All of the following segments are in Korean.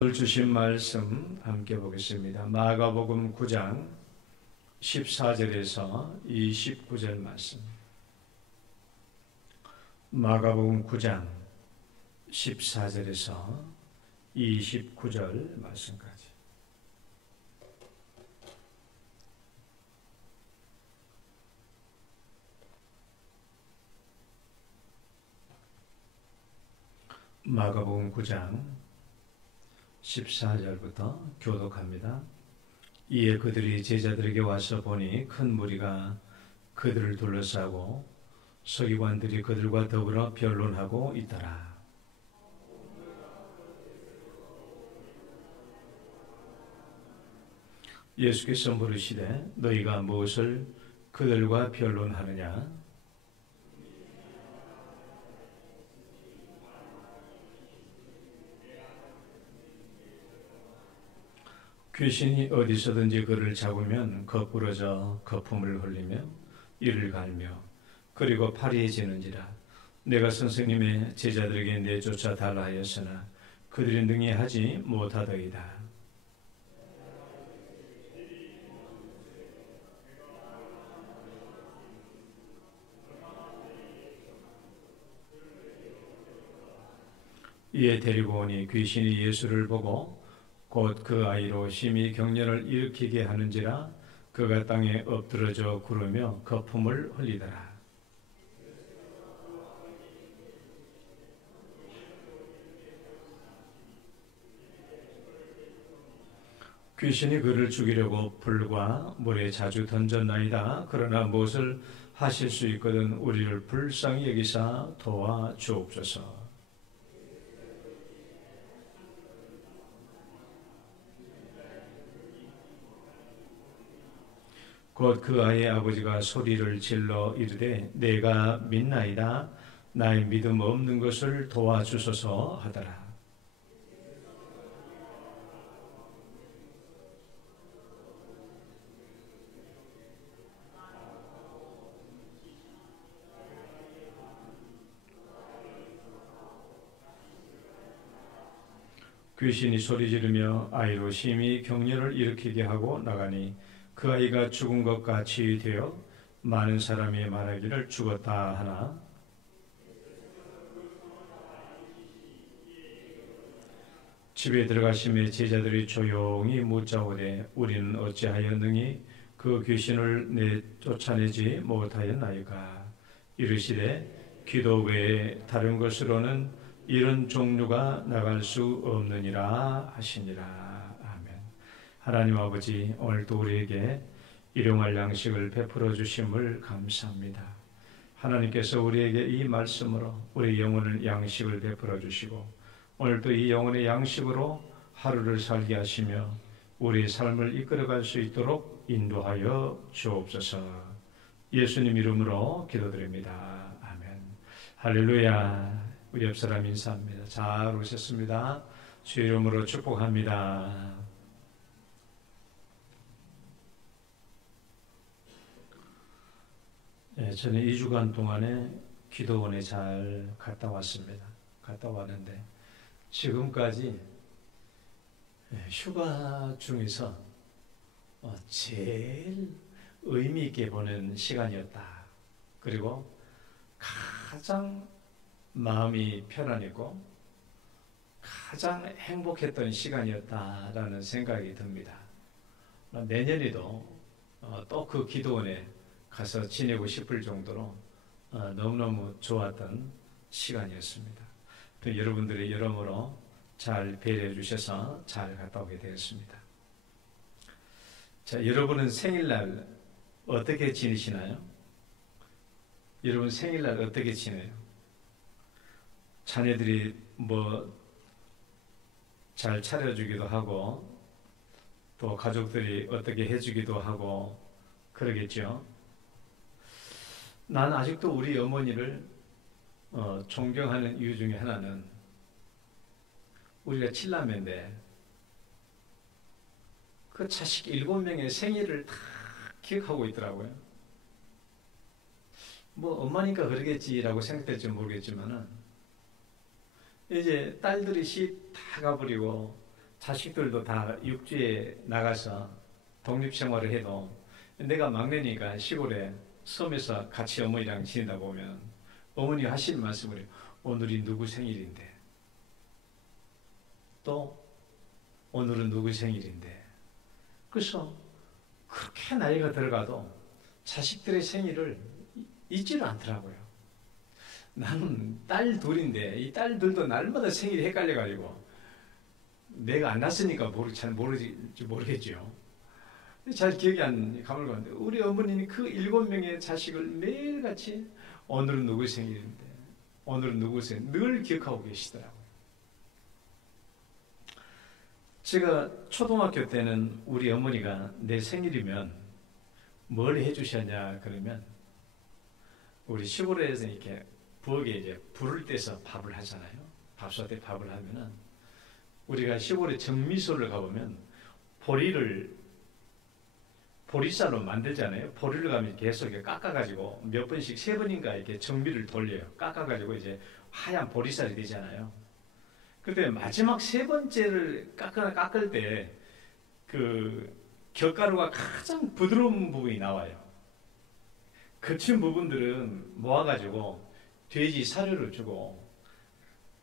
오늘 주신 말씀 함께 보겠습니다. 마가복음 9장 14절에서 29절 말씀. 마가복음 9장 14절에서 29절 말씀까지. 마가복음 9장 14절부터 교독합니다. 이에 그들이 제자들에게 와서 보니 큰 무리가 그들을 둘러싸고 서기관들이 그들과 더불어 변론하고 있더라. 예수께서 물으시되 너희가 무엇을 그들과 변론하느냐? 귀신이 어디서든지 그를 잡으면 거꾸러져 거품을 흘리며 이를 갈며 그리고 파리해지는지라. 내가 선생님의 제자들에게 내쫓아 달라 하였으나 그들이 능히 하지 못하더이다. 이에 데리고 오니 귀신이 예수를 보고 곧 그 아이로 심히 경련을 일으키게 하는지라. 그가 땅에 엎드러져 구르며 거품을 흘리더라. 귀신이 그를 죽이려고 불과 물에 자주 던졌나이다. 그러나 무엇을 하실 수 있거든 우리를 불쌍히 여기사 도와 주옵소서. 곧 그 아이의 아버지가 소리를 질러 이르되 내가 믿나이다. 나의 믿음 없는 것을 도와주소서 하더라. 귀신이 소리 지르며 아이로 심히 경련을 일으키게 하고 나가니 그 아이가 죽은 것 같이 되어 많은 사람이 말하기를 죽었다 하나. 집에 들어가심에 제자들이 조용히 묻자오되 우리는 어찌하여 능히 그 귀신을 쫓아내지 못하였나이까. 이르시되 기도 외에 다른 것으로는 이런 종류가 나갈 수 없느니라 하시니라. 하나님 아버지, 오늘도 우리에게 일용할 양식을 베풀어 주심을 감사합니다. 하나님께서 우리에게 이 말씀으로 우리 영혼의 양식을 베풀어 주시고 오늘도 이 영혼의 양식으로 하루를 살게 하시며 우리의 삶을 이끌어갈 수 있도록 인도하여 주옵소서. 예수님 이름으로 기도드립니다. 아멘. 할렐루야. 우리 옆사람 인사합니다. 잘 오셨습니다. 주의 이름으로 축복합니다. 저는 2주간 동안에 기도원에 잘 갔다 왔습니다. 갔다 왔는데 지금까지 휴가 중에서 제일 의미 있게 보낸 시간이었다. 그리고 가장 마음이 편안했고 가장 행복했던 시간이었다라는 생각이 듭니다. 내년에도 또 그 기도원에 가서 지내고 싶을 정도로 너무너무 좋았던 시간이었습니다. 또 여러분들이 여러모로 잘 배려해 주셔서 잘 갔다 오게 되었습니다. 자, 여러분은 생일날 어떻게 지내시나요? 여러분 생일날 어떻게 지내요? 자녀들이 잘 차려주기도 하고 또 가족들이 어떻게 해주기도 하고 그러겠죠. 난 아직도 우리 어머니를 존경하는 이유 중에 하나는 우리가 7남매인데 그 자식 7명의 생일을 다 기억하고 있더라고요. 엄마니까 그러겠지라고 생각될지 모르겠지만은 이제 딸들이 시 다 가버리고 자식들도 다 육지에 나가서 독립생활을 해도 내가 막내니까 시골에 섬에서 같이 어머니랑 지내다 보면 어머니가 하시는 말씀을 해요. 오늘이 누구 생일인데, 또 오늘은 누구 생일인데. 그래서 그렇게 나이가 들어가도 자식들의 생일을 잊지를 않더라고요. 나는 딸 둘인데 이 딸들도 날마다 생일이 헷갈려가지고 내가 안 났으니까 잘 모르겠죠. 잘 기억이 안 가물가는데 우리 어머니는 그 7명의 자식을 매일같이 오늘은 누구 생일인데, 오늘은 누구 생일 늘 기억하고 계시더라고요. 제가 초등학교 때는 우리 어머니가 내 생일이면 뭘 해주셨냐 그러면, 우리 시골에서 이렇게 부엌에 이제 불을 떼서 밥을 하잖아요. 밥솥에 밥을 하면은 우리가 시골에 정미소를 가보면 보리쌀로 만들잖아요. 보리를 가면 계속 이렇게 깎아가지고 몇 번씩 3번인가 이렇게 정미를 돌려요. 깎아가지고 이제 하얀 보리쌀이 되잖아요. 그때 마지막 3번째를 깎을 때 그 곁가루가 가장 부드러운 부분이 나와요. 거친 부분들은 모아가지고 돼지 사료를 주고,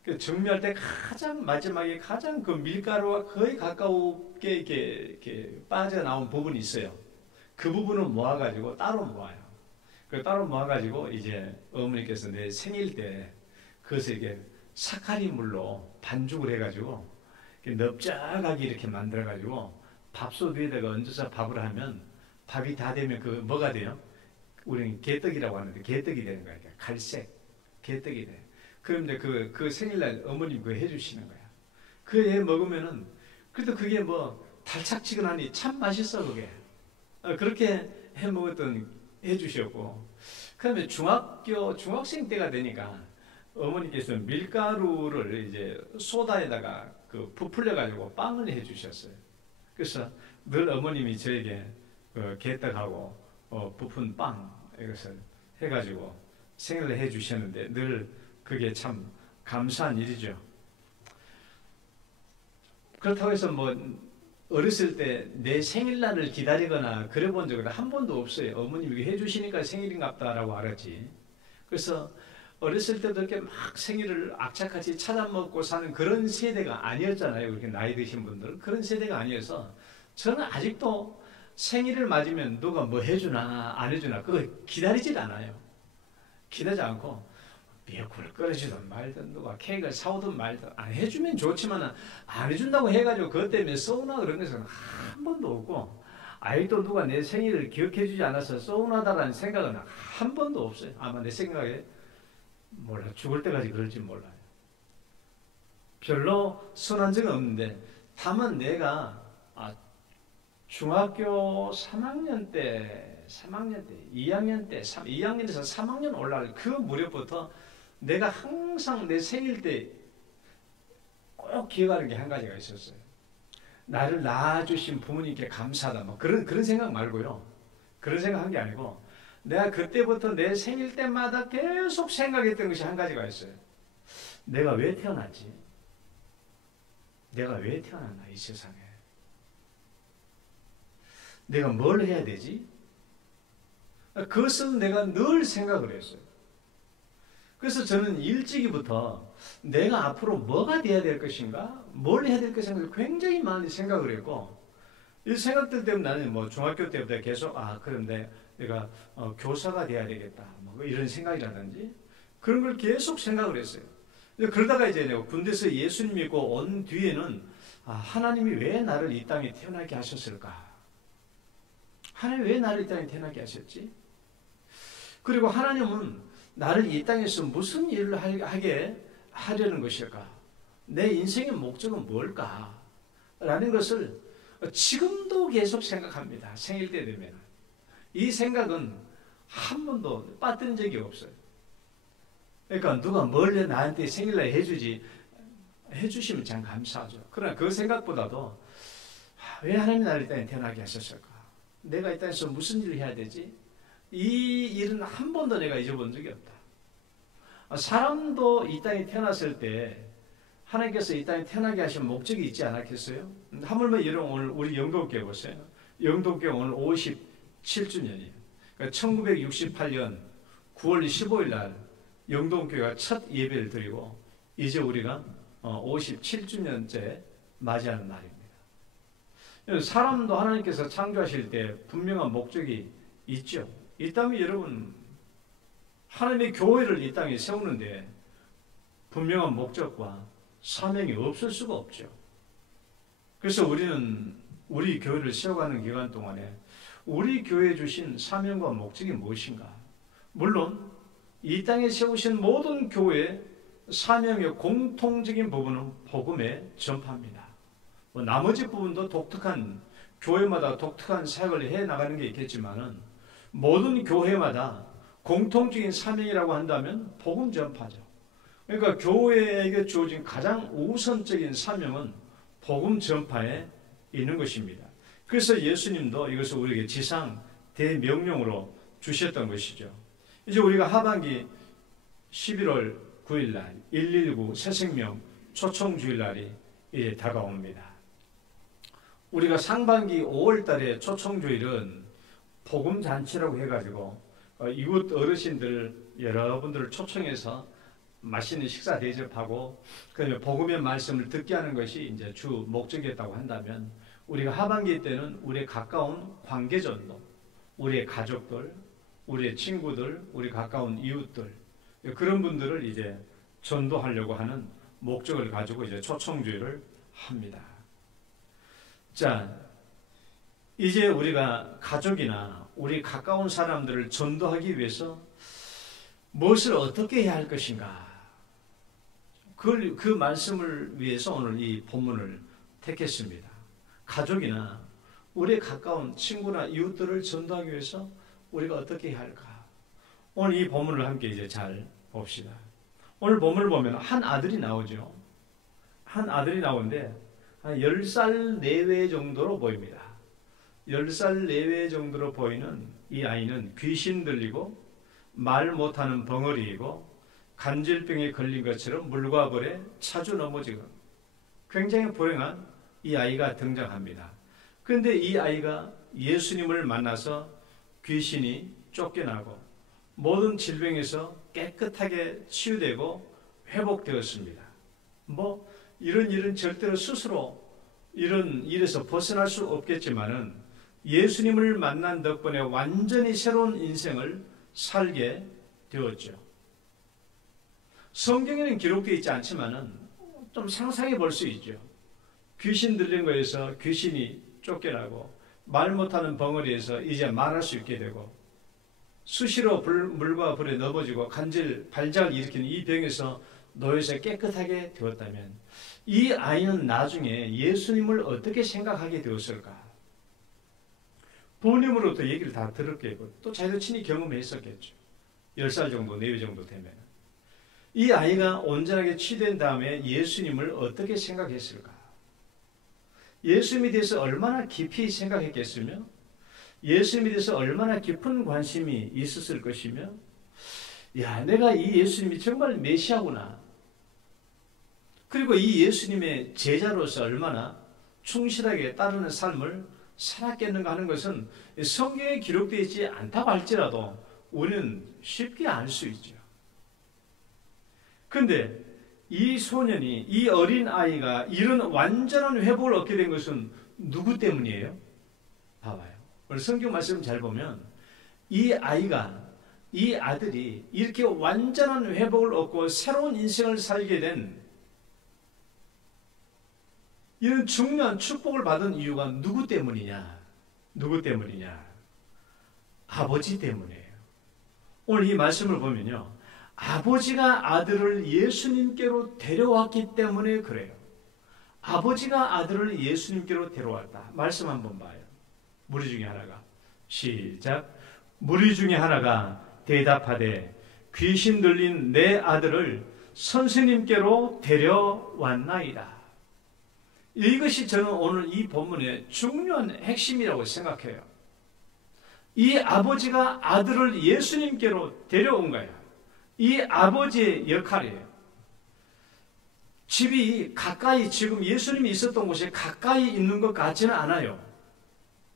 그 정미할 때 가장 마지막에 가장 그 밀가루와 거의 가까우게 이렇게 빠져나온 부분이 있어요. 그 부분을 모아가지고 따로 모아요. 그 따로 모아가지고 이제 어머니께서 내 생일 때 그것을 이렇게 사카린 물로 반죽을 해가지고 넓적하게 이렇게 만들어가지고 밥솥 위에다가 얹어서 밥을 하면 밥이 다 되면 그 뭐가 돼요? 우리는 개떡이라고 하는데 개떡이 되는 거야. 갈색 개떡이 돼. 그럼 이제 그 생일날 어머님 그거 해주시는 거야. 그 애 먹으면은 그래도 그게 뭐 달짝지근하니 참 맛있어 그게. 그렇게 해 먹었던 해주셨고, 그다음에 중학생 때가 되니까 어머니께서 밀가루를 이제 소다에다가 그 부풀려 가지고 빵을 해주셨어요. 그래서 늘 어머님이 저에게 개떡하고 부푼 빵 이것을 해가지고 생일을 해주셨는데 늘 그게 참 감사한 일이죠. 그렇다고 해서 뭐 어렸을 때 내 생일날을 기다리거나 그래 본 적은 한 번도 없어요. 어머님이 해주시니까 생일인갑다라고 알았지. 그래서 어렸을 때도 이렇게 막 생일을 악착같이 찾아먹고 사는 그런 세대가 아니었잖아요. 그렇게 나이 드신 분들은 그런 세대가 아니어서 저는 아직도 생일을 맞으면 누가 뭐 해주나 안 해주나 그거 기다리질 않아요. 기다리지 않고 미역국을 끓여주든 말든 누가 케이크를 사오든 말든 안 해주면 좋지만 안 해준다고 해가지고 그것 때문에 서운하고 그런 것은 한 번도 없고, 아직도 누가 내 생일을 기억해주지 않아서 서운하다라는 생각은 한 번도 없어요. 아마 내 생각에 몰라 죽을 때까지 그럴지 몰라요. 별로 선한 적은 없는데 다만 내가 중학교 2학년 때에서 3학년 올라갈 그 무렵부터 내가 항상 내 생일 때 꼭 기억하는 게 한 가지가 있었어요. 나를 낳아주신 부모님께 감사하다. 뭐 그런 생각 말고요. 그런 생각 한 게 아니고 내가 그때부터 내 생일 때마다 계속 생각했던 것이 한 가지가 있어요. 내가 왜 태어났지? 내가 왜 태어났나 이 세상에? 내가 뭘 해야 되지? 그것은 내가 늘 생각을 했어요. 그래서 저는 일찍이부터 내가 앞으로 뭐가 돼야 될 것인가, 뭘 해야 될 것인가 굉장히 많이 생각을 했고, 이 생각들 때문에 나는 뭐 중학교 때부터 계속 그런데 내가 교사가 돼야 되겠다, 뭐 이런 생각이라든지 그런 걸 계속 생각을 했어요. 그러다가 이제 군대에서 예수님 믿고 온 뒤에는 하나님이 왜 나를 이 땅에 태어나게 하셨을까? 하나님이 왜 나를 이 땅에 태어나게 하셨지? 그리고 하나님은 나를 이 땅에서 무슨 일을 하게 하려는 것일까? 내 인생의 목적은 뭘까? 라는 것을 지금도 계속 생각합니다. 생일 때 되면. 이 생각은 한 번도 빠뜨린 적이 없어요. 그러니까 누가 뭘 나한테 생일날 해주시면 참 감사하죠. 그러나 그 생각보다도 왜 하나님이 나를 이 땅에 태어나게 하셨을까? 내가 이 땅에서 무슨 일을 해야 되지? 이 일은 한 번도 내가 잊어본 적이 없다. 사람도 이 땅에 태어났을 때 하나님께서 이 땅에 태어나게 하신 목적이 있지 않았겠어요? 하물며 여러분 오늘 우리 영도교회 보세요. 영도교회 오늘 57주년이에요. 그러니까 1968년 9월 15일 날 영도교회가 첫 예배를 드리고 이제 우리가 57주년째 맞이하는 날입니다. 사람도 하나님께서 창조하실 때 분명한 목적이 있죠. 있다면 여러분 하나님의 교회를 이 땅에 세우는데 분명한 목적과 사명이 없을 수가 없죠. 그래서 우리는 우리 교회를 세워가는 기간 동안에 우리 교회에 주신 사명과 목적이 무엇인가? 물론 이 땅에 세우신 모든 교회의 사명의 공통적인 부분은 복음의 전파입니다. 나머지 부분도 독특한 교회마다 독특한 사역을 해나가는 게 있겠지만은 모든 교회마다 공통적인 사명이라고 한다면 복음 전파죠. 그러니까 교회에게 주어진 가장 우선적인 사명은 복음 전파에 있는 것입니다. 그래서 예수님도 이것을 우리에게 지상 대명령으로 주셨던 것이죠. 이제 우리가 하반기 11월 9일 날 119 새생명 초청주일날이 이제 다가옵니다. 우리가 상반기 5월 달에 초청주일은 복음잔치라고 해가지고 이웃 어르신들 여러분들을 초청해서 맛있는 식사 대접하고 그다음에 복음의 말씀을 듣게 하는 것이 이제 주 목적이었다고 한다면 우리가 하반기 때는 우리의 가까운 관계전도, 우리의 가족들, 우리의 친구들, 우리 가까운 이웃들 그런 분들을 이제 전도하려고 하는 목적을 가지고 이제 초청주일을 합니다. 자, 이제 우리가 가족이나 우리 가까운 사람들을 전도하기 위해서 무엇을 어떻게 해야 할 것인가? 그 말씀을 위해서 오늘 이 본문을 택했습니다. 가족이나 우리 가까운 친구나 이웃들을 전도하기 위해서 우리가 어떻게 해야 할까? 오늘 이 본문을 함께 이제 잘 봅시다. 오늘 본문을 보면 한 아들이 나오죠. 한 아들이 나오는데 한 10살 내외 정도로 보입니다. 10살 내외 정도로 보이는 이 아이는 귀신 들리고 말 못하는 벙어리이고 간질병에 걸린 것처럼 물과 벌에 자주 넘어지고 굉장히 불행한 이 아이가 등장합니다. 그런데 이 아이가 예수님을 만나서 귀신이 쫓겨나고 모든 질병에서 깨끗하게 치유되고 회복되었습니다. 이런 일은 절대로 스스로 이런 일에서 벗어날 수 없겠지만은 예수님을 만난 덕분에 완전히 새로운 인생을 살게 되었죠. 성경에는 기록되어 있지 않지만은 좀 상상해 볼 수 있죠. 귀신 들린 거에서 귀신이 쫓겨나고 말 못하는 벙어리에서 이제 말할 수 있게 되고 수시로 물과 불에 넘어지고 간질 발작을 일으키는 이 병에서 노예에서 깨끗하게 되었다면 이 아이는 나중에 예수님을 어떻게 생각하게 되었을까? 부모님으로부터 얘기를 다 들었겠고 또 자기도 친히 경험했었겠죠. 10살 정도, 4회 정도 되면 이 아이가 온전하게 치유된 다음에 예수님을 어떻게 생각했을까? 예수님에 대해서 얼마나 깊이 생각했겠으며 예수님에 대해서 얼마나 깊은 관심이 있었을 것이며 야, 내가 이 예수님이 정말 메시아구나. 그리고 이 예수님의 제자로서 얼마나 충실하게 따르는 삶을 살았겠는가 하는 것은 성경에 기록되어 있지 않다고 할지라도 우리는 쉽게 알 수 있죠. 그런데 이 소년이, 이 어린 아이가 이런 완전한 회복을 얻게 된 것은 누구 때문이에요? 봐봐요. 오늘 성경 말씀 잘 보면 이 아이가, 이 아들이 이렇게 완전한 회복을 얻고 새로운 인생을 살게 된 이런 중요한 축복을 받은 이유가 누구 때문이냐? 누구 때문이냐? 아버지 때문이에요. 오늘 이 말씀을 보면요. 아버지가 아들을 예수님께로 데려왔기 때문에 그래요. 아버지가 아들을 예수님께로 데려왔다. 말씀 한번 봐요. 무리 중에 하나가 시작. 무리 중에 하나가 대답하되 귀신 들린 내 아들을 선생님께로 데려왔나이다. 이것이 저는 오늘 이 본문의 중요한 핵심이라고 생각해요. 이 아버지가 아들을 예수님께로 데려온 거예요. 이 아버지의 역할이에요. 집이 가까이 지금 예수님이 있었던 곳에 가까이 있는 것 같지는 않아요.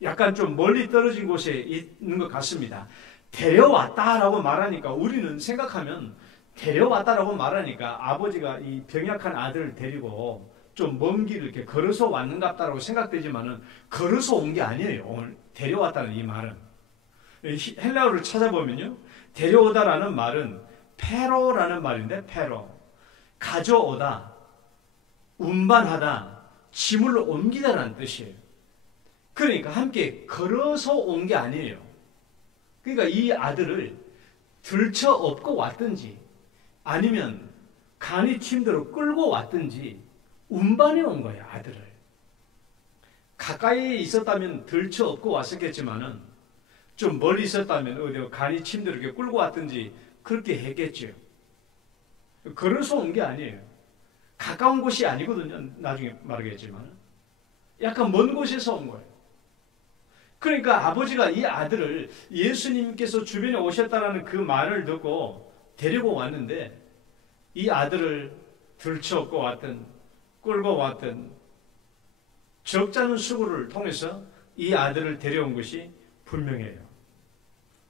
약간 좀 멀리 떨어진 곳에 있는 것 같습니다. 데려왔다라고 말하니까 우리는 생각하면 데려왔다라고 말하니까 아버지가 이 병약한 아들을 데리고 좀 먼 길을 이렇게 걸어서 왔는갑다라고 생각되지만은 걸어서 온 게 아니에요. 오늘 데려왔다는 이 말은 헬라어를 찾아보면요, 데려오다라는 말은 페로라는 말인데, 페로 가져오다, 운반하다, 짐을 옮기다라는 뜻이에요. 그러니까 함께 걸어서 온 게 아니에요. 그러니까 이 아들을 들쳐 업고 왔든지 아니면 간이 침대로 끌고 왔든지 운반해 온 거예요, 아들을. 가까이 있었다면 들쳐 업고 왔었겠지만은 좀 멀리 있었다면 어디 간이 침대로 이렇게 끌고 왔든지 그렇게 했겠죠. 걸어서 온 게 아니에요. 가까운 곳이 아니거든요. 나중에 말하겠지만 약간 먼 곳에서 온 거예요. 그러니까 아버지가 이 아들을 예수님께서 주변에 오셨다는 그 말을 듣고 데리고 왔는데, 이 아들을 들쳐업고 왔든 끌고 왔든 적잖은 수고를 통해서 이 아들을 데려온 것이 분명해요.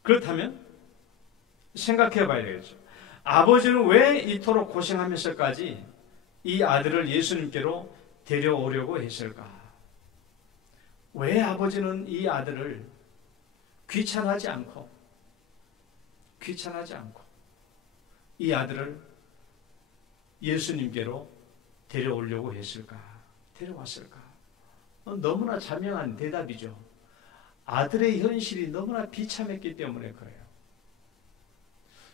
그렇다면 생각해 봐야 되겠죠. 아버지는 왜 이토록 고생하면서까지 이 아들을 예수님께로 데려오려고 했을까? 왜 아버지는 이 아들을 귀찮아하지 않고 이 아들을 예수님께로 데려오려고 했을까? 데려왔을까? 너무나 자명한 대답이죠. 아들의 현실이 너무나 비참했기 때문에 그래요.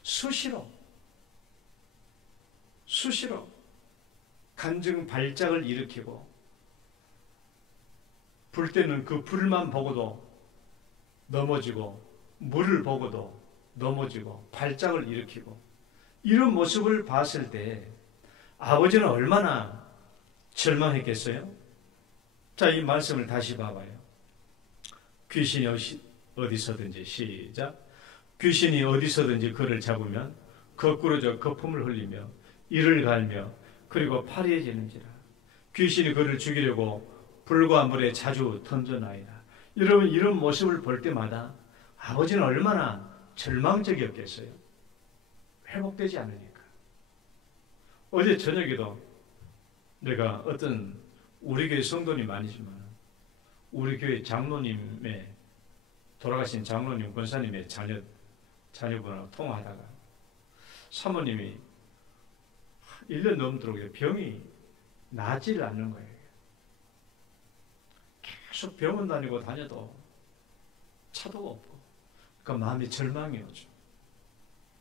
수시로 간증 발작을 일으키고, 불 때는 그 불만 보고도 넘어지고, 물을 보고도 넘어지고 발작을 일으키고, 이런 모습을 봤을 때 아버지는 얼마나 절망했겠어요? 자, 이 말씀을 다시 봐봐요. 귀신이 어디서든지, 시작. 귀신이 어디서든지 그를 잡으면 거꾸로져 거품을 흘리며 이를 갈며 그리고 파리해지는지라. 귀신이 그를 죽이려고 불과 물에 자주 던져나이다. 여러분, 이런 모습을 볼 때마다 아버지는 얼마나 절망적이었겠어요? 회복되지 않으니까. 어제 저녁에도 내가 어떤 우리 교회 성도님 아니지만 우리 교회 장로님의, 돌아가신 장로님 권사님의 자녀분하고 통화하다가 사모님이 1년 넘도록 병이 나질 않는 거예요. 계속 병원 다녀도 차도가 없고, 그러니까 마음이 절망이 오죠.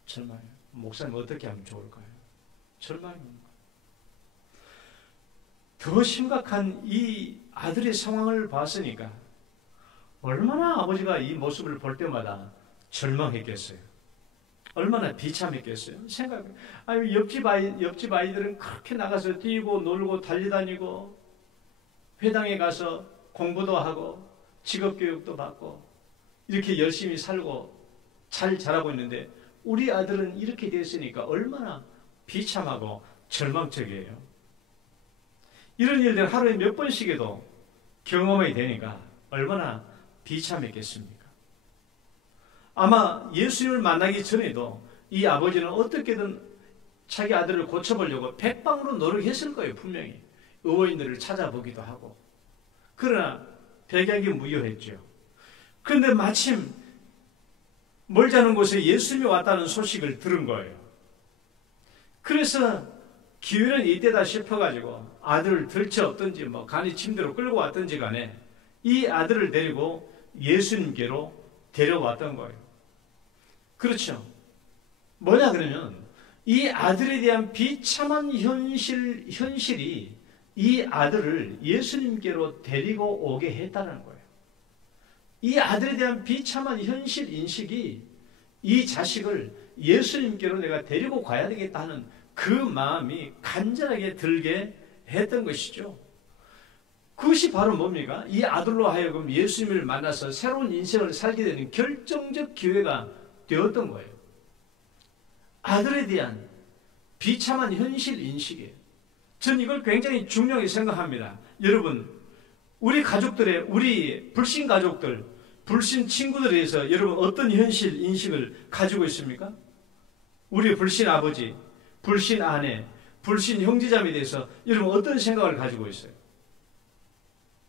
절망이에요. 목사님 어떻게 하면 좋을까요? 절망이 오는 거예요. 더 심각한 이 아들의 상황을 봤으니까 얼마나 아버지가 이 모습을 볼 때마다 절망했겠어요. 얼마나 비참했겠어요. 옆집 아이들은 그렇게 나가서 뛰고 놀고 달리다니고 회당에 가서 공부도 하고 직업교육도 받고 이렇게 열심히 살고 잘 자라고 있는데 우리 아들은 이렇게 됐으니까 얼마나 비참하고 절망적이에요. 이런 일들 하루에 몇 번씩에도 경험이 되니까 얼마나 비참했겠습니까? 아마 예수님을 만나기 전에도 이 아버지는 어떻게든 자기 아들을 고쳐보려고 백방으로 노력했을 거예요. 분명히 의원들을 찾아보기도 하고. 그러나 백약이 무효했죠. 그런데 마침 멀지 않은 곳에 예수님이 왔다는 소식을 들은 거예요. 그래서 기회는 이때다 싶어가지고 아들을 들쳐업든지 간이 침대로 끌고 왔든지 간에 이 아들을 데리고 예수님께로 데려왔던 거예요. 그렇죠. 뭐냐 그러면 이 아들에 대한 비참한 현실이 이 아들을 예수님께로 데리고 오게 했다는 거예요. 이 아들에 대한 비참한 현실 인식이 이 자식을 예수님께로 내가 데리고 가야 되겠다는 그 마음이 간절하게 들게 했던 것이죠. 그것이 바로 뭡니까? 이 아들로 하여금 예수님을 만나서 새로운 인생을 살게 되는 결정적 기회가 되었던 거예요. 아들에 대한 비참한 현실 인식이에요. 전 이걸 굉장히 중요하게 생각합니다. 여러분, 우리 가족들의, 우리 불신 가족들, 불신 친구들에 대해서 여러분 어떤 현실 인식을 가지고 있습니까? 우리 불신 아버지, 불신 아내, 불신 형제자매에 대해서 여러분 어떤 생각을 가지고 있어요?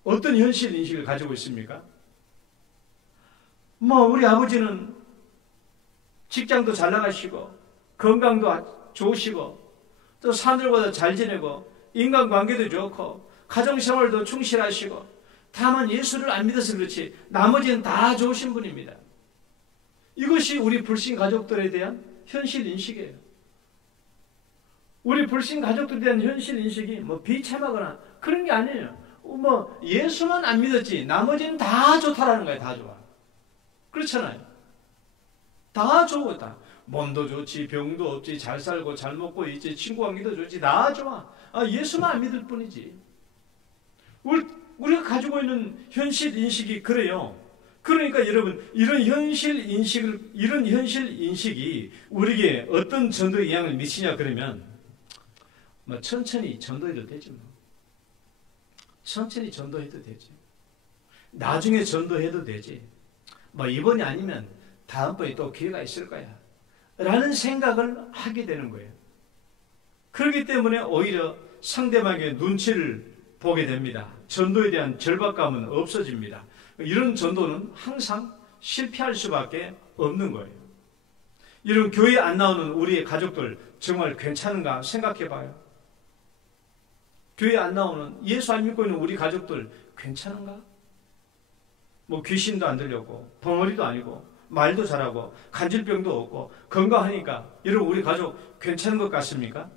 어떤 현실 인식을 가지고 있습니까? 우리 아버지는 직장도 잘 나가시고 건강도 좋으시고 또 사람들보다 잘 지내고 인간관계도 좋고 가정생활도 충실하시고 다만 예수를 안 믿어서 그렇지 나머지는 다 좋으신 분입니다. 이것이 우리 불신 가족들에 대한 현실 인식이에요. 우리 불신 가족들에 대한 현실 인식이 비참하거나 그런 게 아니에요. 예수만 안 믿었지 나머지는 다 좋다라는 거예요. 다 좋아. 그렇잖아요. 다 좋다. 몸도 좋지, 병도 없지, 잘 살고 잘 먹고 있지, 친구 관계도 좋지, 다 좋아. 예수만 안 믿을 뿐이지. 우리가 가지고 있는 현실 인식이 그래요. 그러니까 여러분, 이런 현실 인식이 우리에게 어떤 전도의 영향을 미치냐 그러면 천천히 전도해도 되지 천천히 전도해도 되지. 나중에 전도해도 되지. 이번이 아니면 다음번에 또 기회가 있을 거야. 라는 생각을 하게 되는 거예요. 그렇기 때문에 오히려 상대방의 눈치를 보게 됩니다. 전도에 대한 절박감은 없어집니다. 이런 전도는 항상 실패할 수밖에 없는 거예요. 이런 교회 안 나오는 우리의 가족들 정말 괜찮은가 생각해 봐요. 교회 안 나오는 예수 안 믿고 있는 우리 가족들 괜찮은가? 귀신도 안 들렸고 벙어리도 아니고 말도 잘하고 간질병도 없고 건강하니까 여러분 우리 가족 괜찮은 것 같습니까?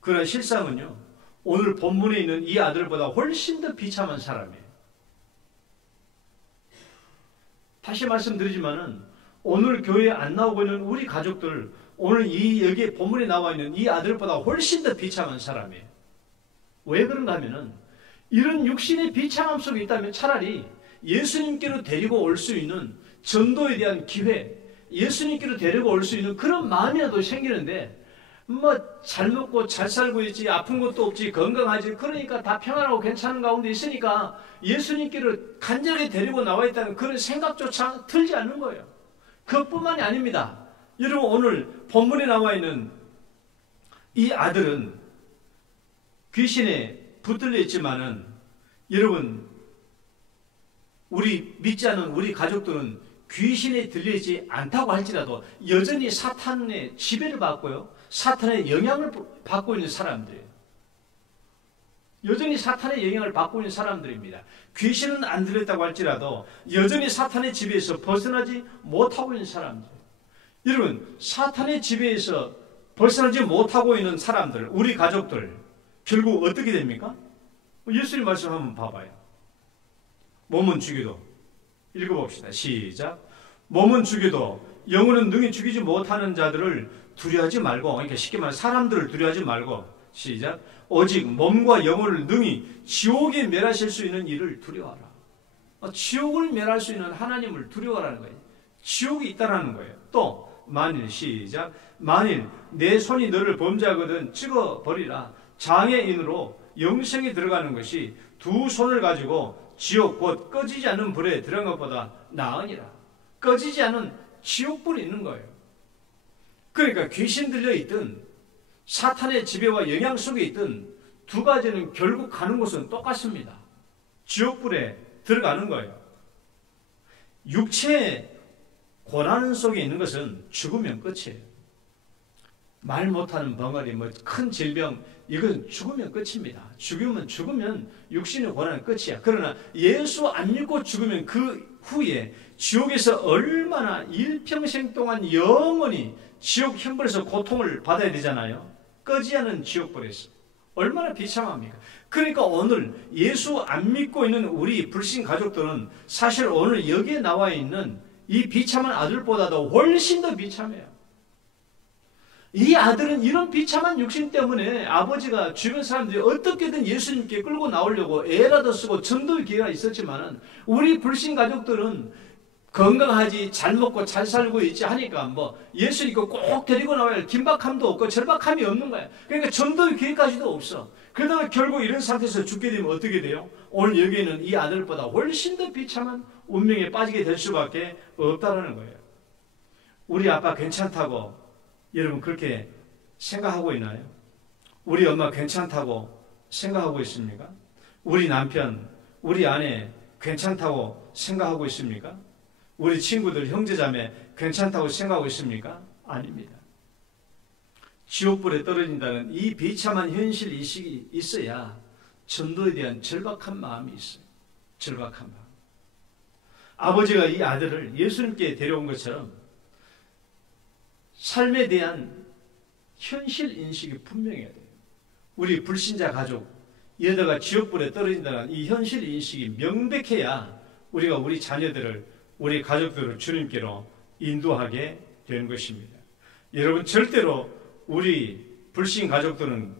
그러나 실상은요, 오늘 본문에 있는 이 아들보다 훨씬 더 비참한 사람이에요. 다시 말씀드리지만은 오늘 교회에 안 나오고 있는 우리 가족들, 오늘 여기 본문에 나와 있는 이 아들보다 훨씬 더 비참한 사람이에요. 왜 그런가 하면은 이런 육신의 비참함 속에 있다면 차라리 예수님께로 데리고 올 수 있는 전도에 대한 기회, 예수님께로 데리고 올 수 있는 그런 마음이라도 생기는데 잘 먹고 잘 살고 있지, 아픈 것도 없지, 건강하지, 그러니까 다 평안하고 괜찮은 가운데 있으니까 예수님께로 간절하게 데리고 나와 있다는 그런 생각조차 들지 않는 거예요. 그것뿐만이 아닙니다. 여러분 오늘 본문에 나와 있는 이 아들은 귀신에 붙들려 있지만은 여러분 우리 믿지 않는 우리 가족들은 귀신에 들리지 않다고 할지라도 여전히 사탄의 지배를 받고요, 사탄의 영향을 받고 있는 사람들이에요. 여전히 사탄의 영향을 받고 있는 사람들입니다. 귀신은 안 들렸다고 할지라도 여전히 사탄의 지배에서 벗어나지 못하고 있는 사람들이에요. 여러분 사탄의 지배에서 벗어나지 못하고 있는 사람들, 우리 가족들 결국 어떻게 됩니까? 예수님 말씀 한번 봐봐요. 몸은 죽여도, 읽어봅시다. 시작. 몸은 죽여도 영혼은 능히 죽이지 못하는 자들을 두려워하지 말고, 그러니까 쉽게 말해 사람들을 두려워하지 말고, 시작. 오직 몸과 영혼을 능히 지옥에 멸하실 수 있는 일을 두려워하라. 지옥을 멸할 수 있는 하나님을 두려워하라는 거예요. 지옥이 있다라는 거예요. 또 만일, 시작. 만일 내 손이 너를 범죄하거든 찍어버리라. 장애인으로 영생에 들어가는 것이 두 손을 가지고 지옥 곧 꺼지지 않는 불에 들어간 것보다 나으니라. 꺼지지 않은 지옥불이 있는 거예요. 그러니까 귀신 들려 있든 사탄의 지배와 영향 속에 있든 두 가지는 결국 가는 곳은 똑같습니다. 지옥불에 들어가는 거예요. 육체의 고난 속에 있는 것은 죽으면 끝이에요. 말 못하는 벙어리, 큰 질병, 이건 죽으면 끝입니다. 죽으면 육신의 고난은 끝이야. 그러나 예수 안 믿고 죽으면 그 후에 지옥에서 얼마나 일평생 동안 영원히 지옥 형벌에서 고통을 받아야 되잖아요. 꺼지 않은 지옥불에서. 얼마나 비참합니까? 그러니까 오늘 예수 안 믿고 있는 우리 불신 가족들은 사실 오늘 여기에 나와 있는 이 비참한 아들보다도 훨씬 더 비참해요. 이 아들은 이런 비참한 육신 때문에 아버지가 주변 사람들이 어떻게든 예수님께 끌고 나오려고 애라도 쓰고 전도의 기회가 있었지만은 우리 불신 가족들은 건강하지, 잘 먹고 잘 살고 있지 하니까 뭐 예수 믿고 꼭 데리고 나와야 긴박함도 없고 절박함이 없는 거야. 그러니까 전도의 기회까지도 없어. 그러다가 결국 이런 상태에서 죽게 되면 어떻게 돼요? 오늘 여기에는 이 아들보다 훨씬 더 비참한 운명에 빠지게 될 수밖에 없다는 거예요. 우리 아빠 괜찮다고 여러분 그렇게 생각하고 있나요? 우리 엄마 괜찮다고 생각하고 있습니까? 우리 남편, 우리 아내 괜찮다고 생각하고 있습니까? 우리 친구들, 형제자매 괜찮다고 생각하고 있습니까? 아닙니다. 지옥불에 떨어진다는 이 비참한 현실 인식이 있어야 전도에 대한 절박한 마음이 있어요. 절박한 마음. 아버지가 이 아들을 예수님께 데려온 것처럼 삶에 대한 현실 인식이 분명해야 돼요. 우리 불신자 가족, 이러다가 지옥불에 떨어진다는 이 현실 인식이 명백해야 우리가 우리 자녀들을, 우리 가족들을 주님께로 인도하게 되는 것입니다. 여러분 절대로 우리 불신 가족들은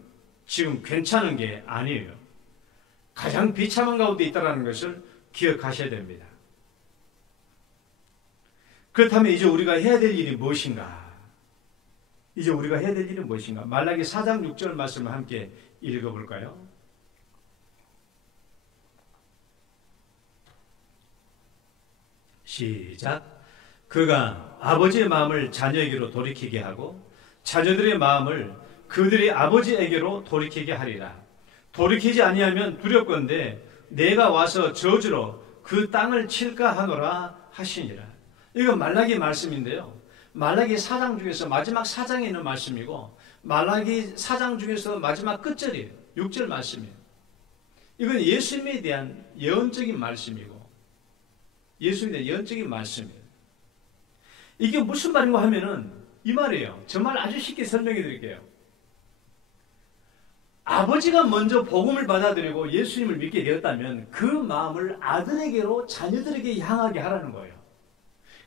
지금 괜찮은 게 아니에요. 가장 비참한 가운데 있다는 것을 기억하셔야 됩니다. 그렇다면 이제 우리가 해야 될 일이 무엇인가? 이제 우리가 해야 될 일은 무엇인가? 말라기 4장 6절 말씀을 함께 읽어볼까요? 시작. 그가 아버지의 마음을 자녀에게로 돌이키게 하고 자녀들의 마음을 그들의 아버지에게로 돌이키게 하리라. 돌이키지 아니하면 두렵건대 내가 와서 저주로 그 땅을 칠까 하노라 하시니라. 이건 말라기 말씀인데요. 말라기 4장 중에서 마지막 4장에 있는 말씀이고 말라기 4장 중에서 마지막 끝절이에요. 6절 말씀이에요. 이건 예수님에 대한 예언적인 말씀이고 예수님에 대한 예언적인 말씀이에요. 이게 무슨 말인가 하면은 이 말이에요. 정말 아주 쉽게 설명해 드릴게요. 아버지가 먼저 복음을 받아들이고 예수님을 믿게 되었다면 그 마음을 아들에게로 자녀들에게 향하게 하라는 거예요.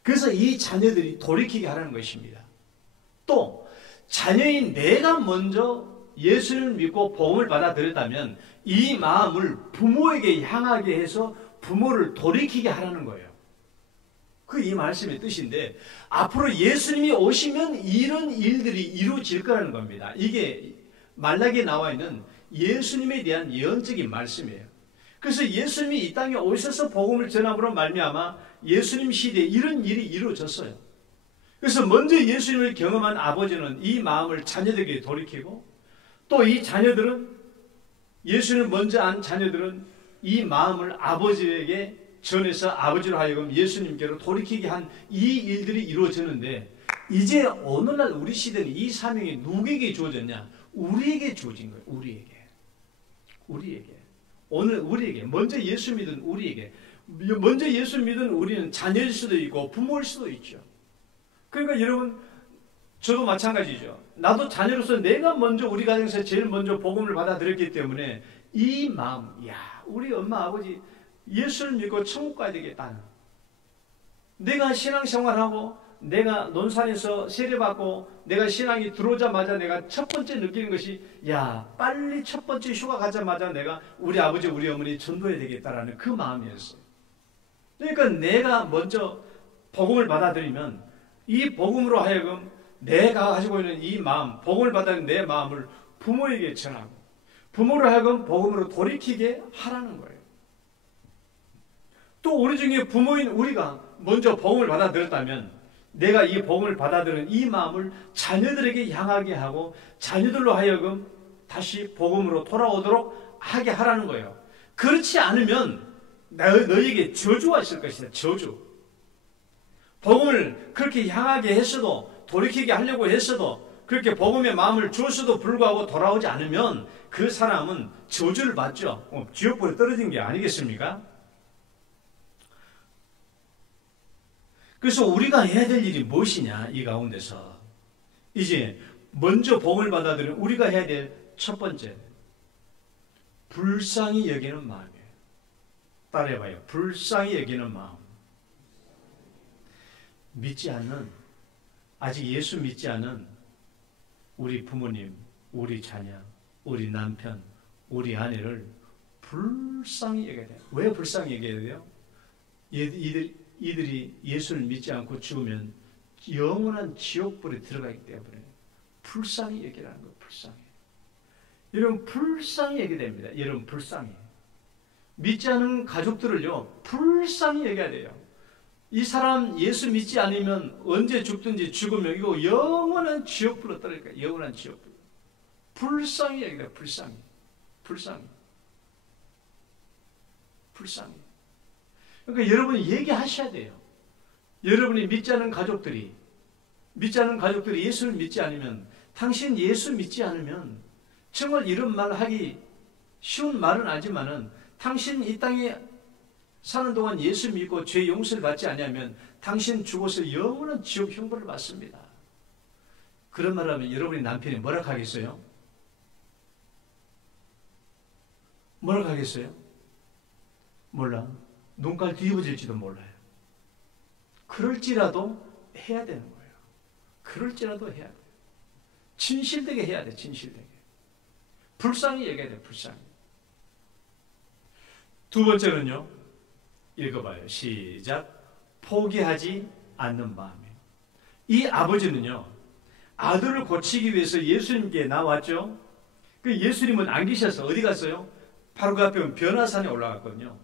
그래서 이 자녀들이 돌이키게 하라는 것입니다. 또 자녀인 내가 먼저 예수님을 믿고 복음을 받아들였다면 이 마음을 부모에게 향하게 해서 부모를 돌이키게 하라는 거예요. 그 이 말씀의 뜻인데 앞으로 예수님이 오시면 이런 일들이 이루어질 거라는 겁니다. 이게 말라기에 나와 있는 예수님에 대한 예언적인 말씀이에요. 그래서 예수님이 이 땅에 오셔서 복음을 전함으로 말미암아 예수님 시대에 이런 일이 이루어졌어요. 그래서 먼저 예수님을 경험한 아버지는 이 마음을 자녀들에게 돌이키고 또 이 자녀들은 예수님을 먼저 안 자녀들은 이 마음을 아버지에게 전해서 아버지로 하여금 예수님께로 돌이키게 한 이 일들이 이루어졌는데 이제 오늘날 우리 시대는 이 사명이 누구에게 주어졌냐? 우리에게 주어진 거예요. 우리에게. 오늘 우리에게. 먼저 예수 믿은 우리에게. 먼저 예수 믿은 우리는 자녀일 수도 있고 부모일 수도 있죠. 그러니까 여러분 저도 마찬가지죠. 나도 자녀로서 내가 먼저 우리 가정에서 제일 먼저 복음을 받아들였기 때문에 이 마음, 우리 엄마 아버지 예수를 믿고 천국 가야 되겠다. 내가 신앙생활하고 내가 논산에서 세례받고 내가 신앙이 들어오자마자 내가 첫 번째 느끼는 것이 빨리 첫 번째 휴가 가자마자 내가 우리 아버지 우리 어머니 전도해야 되겠다라는 그 마음이었어요. 그러니까 내가 먼저 복음을 받아들이면 이 복음으로 하여금 내가 가지고 있는 이 마음, 복음을 받아들인 내 마음을 부모에게 전하고 부모를 하여금 복음으로 돌이키게 하라는 거예요. 또 우리 중에 부모인 우리가 먼저 복음을 받아들였다면 내가 이 복음을 받아들인 이 마음을 자녀들에게 향하게 하고 자녀들로 하여금 다시 복음으로 돌아오도록 하게 하라는 거예요. 그렇지 않으면 너에게 저주가 있을 것이다. 저주. 복음을 그렇게 향하게 했어도 돌이키게 하려고 했어도 그렇게 복음의 마음을 주었어도 불구하고 돌아오지 않으면 그 사람은 저주를 받죠. 지옥불에 떨어진 게 아니겠습니까? 그래서 우리가 해야 될 일이 무엇이냐 이 가운데서 이제 먼저 복음을 받아들인 우리가 해야 될 첫 번째 불쌍히 여기는 마음이에요. 따라해봐요. 불쌍히 여기는 마음. 믿지 않는 아직 예수 믿지 않은 우리 부모님, 우리 자녀, 우리 남편, 우리 아내를 불쌍히 여겨야 돼요. 왜 불쌍히 여겨야 돼요? 이들이 예수를 믿지 않고 죽으면 영원한 지옥불에 들어가기 때문에 불쌍히 여기라는 거예요. 불쌍히. 여러분 불쌍히 여겨야 됩니다. 여러분 불쌍히. 믿지 않은 가족들을요 불쌍히 여겨야 돼요. 이 사람 예수 믿지 않으면 언제 죽든지 죽으면 이거 영원한 지옥불로 떨어질 거예요. 영원한 지옥불. 불쌍히 여기다. 불쌍히. 불쌍히. 불쌍히. 그러니까 여러분이 얘기하셔야 돼요. 여러분이 믿지 않은 가족들이 예수를 믿지 않으면, 당신 예수 믿지 않으면 정말 이런 말 하기 쉬운 말은 아니지만은 당신 이 땅에 사는 동안 예수 믿고 죄 용서를 받지 않으면 당신 죽어서 영원한 지옥 형벌을 받습니다. 그런 말 하면 여러분의 남편이 뭐라 하겠어요? 뭐라 하겠어요? 몰라. 눈깔 뒤집어질지도 몰라요. 그럴지라도 해야 되는 거예요. 그럴지라도 해야 돼요. 진실되게 해야 돼. 진실되게. 불쌍히 얘기해야 돼. 불쌍히. 두 번째는요. 읽어봐요. 시작. 포기하지 않는 마음이에요. 이 아버지는요. 아들을 고치기 위해서 예수님께 나왔죠. 그 예수님은 안 계셔서 어디 갔어요? 바로 그 앞에 변화산에 올라갔거든요.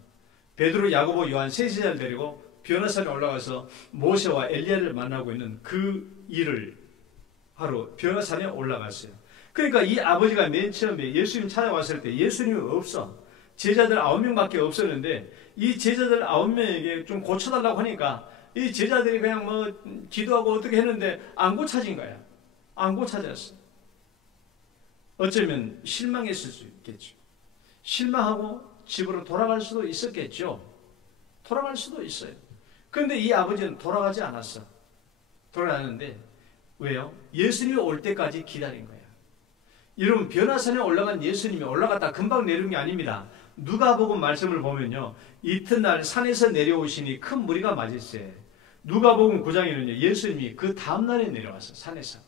베드로, 야고보, 요한 세 제자를 데리고 변화산에 올라가서 모세와 엘리야를 만나고 있는 그 일을 하러 변화산에 올라갔어요. 그러니까 이 아버지가 맨 처음에 예수님 찾아왔을 때 예수님이 없어. 제자들 9명밖에 없었는데 이 제자들 9명에게 좀 고쳐달라고 하니까 이 제자들이 그냥 뭐 기도하고 어떻게 했는데 안 고쳐진 거야. 안 고쳐졌어. 어쩌면 실망했을 수 있겠죠. 실망하고 집으로 돌아갈 수도 있었겠죠. 돌아갈 수도 있어요. 그런데 이 아버지는 돌아가지 않았어. 돌아가는데 왜요? 예수님이 올 때까지 기다린 거예요. 여러분 변화산에 올라간 예수님이 올라갔다 금방 내려온 게 아닙니다. 누가복음 말씀을 보면요. 이튿날 산에서 내려오시니 큰 무리가 맞았어요. 누가복음 9장에는요. 예수님이 그 다음날에 내려왔어요. 산에서.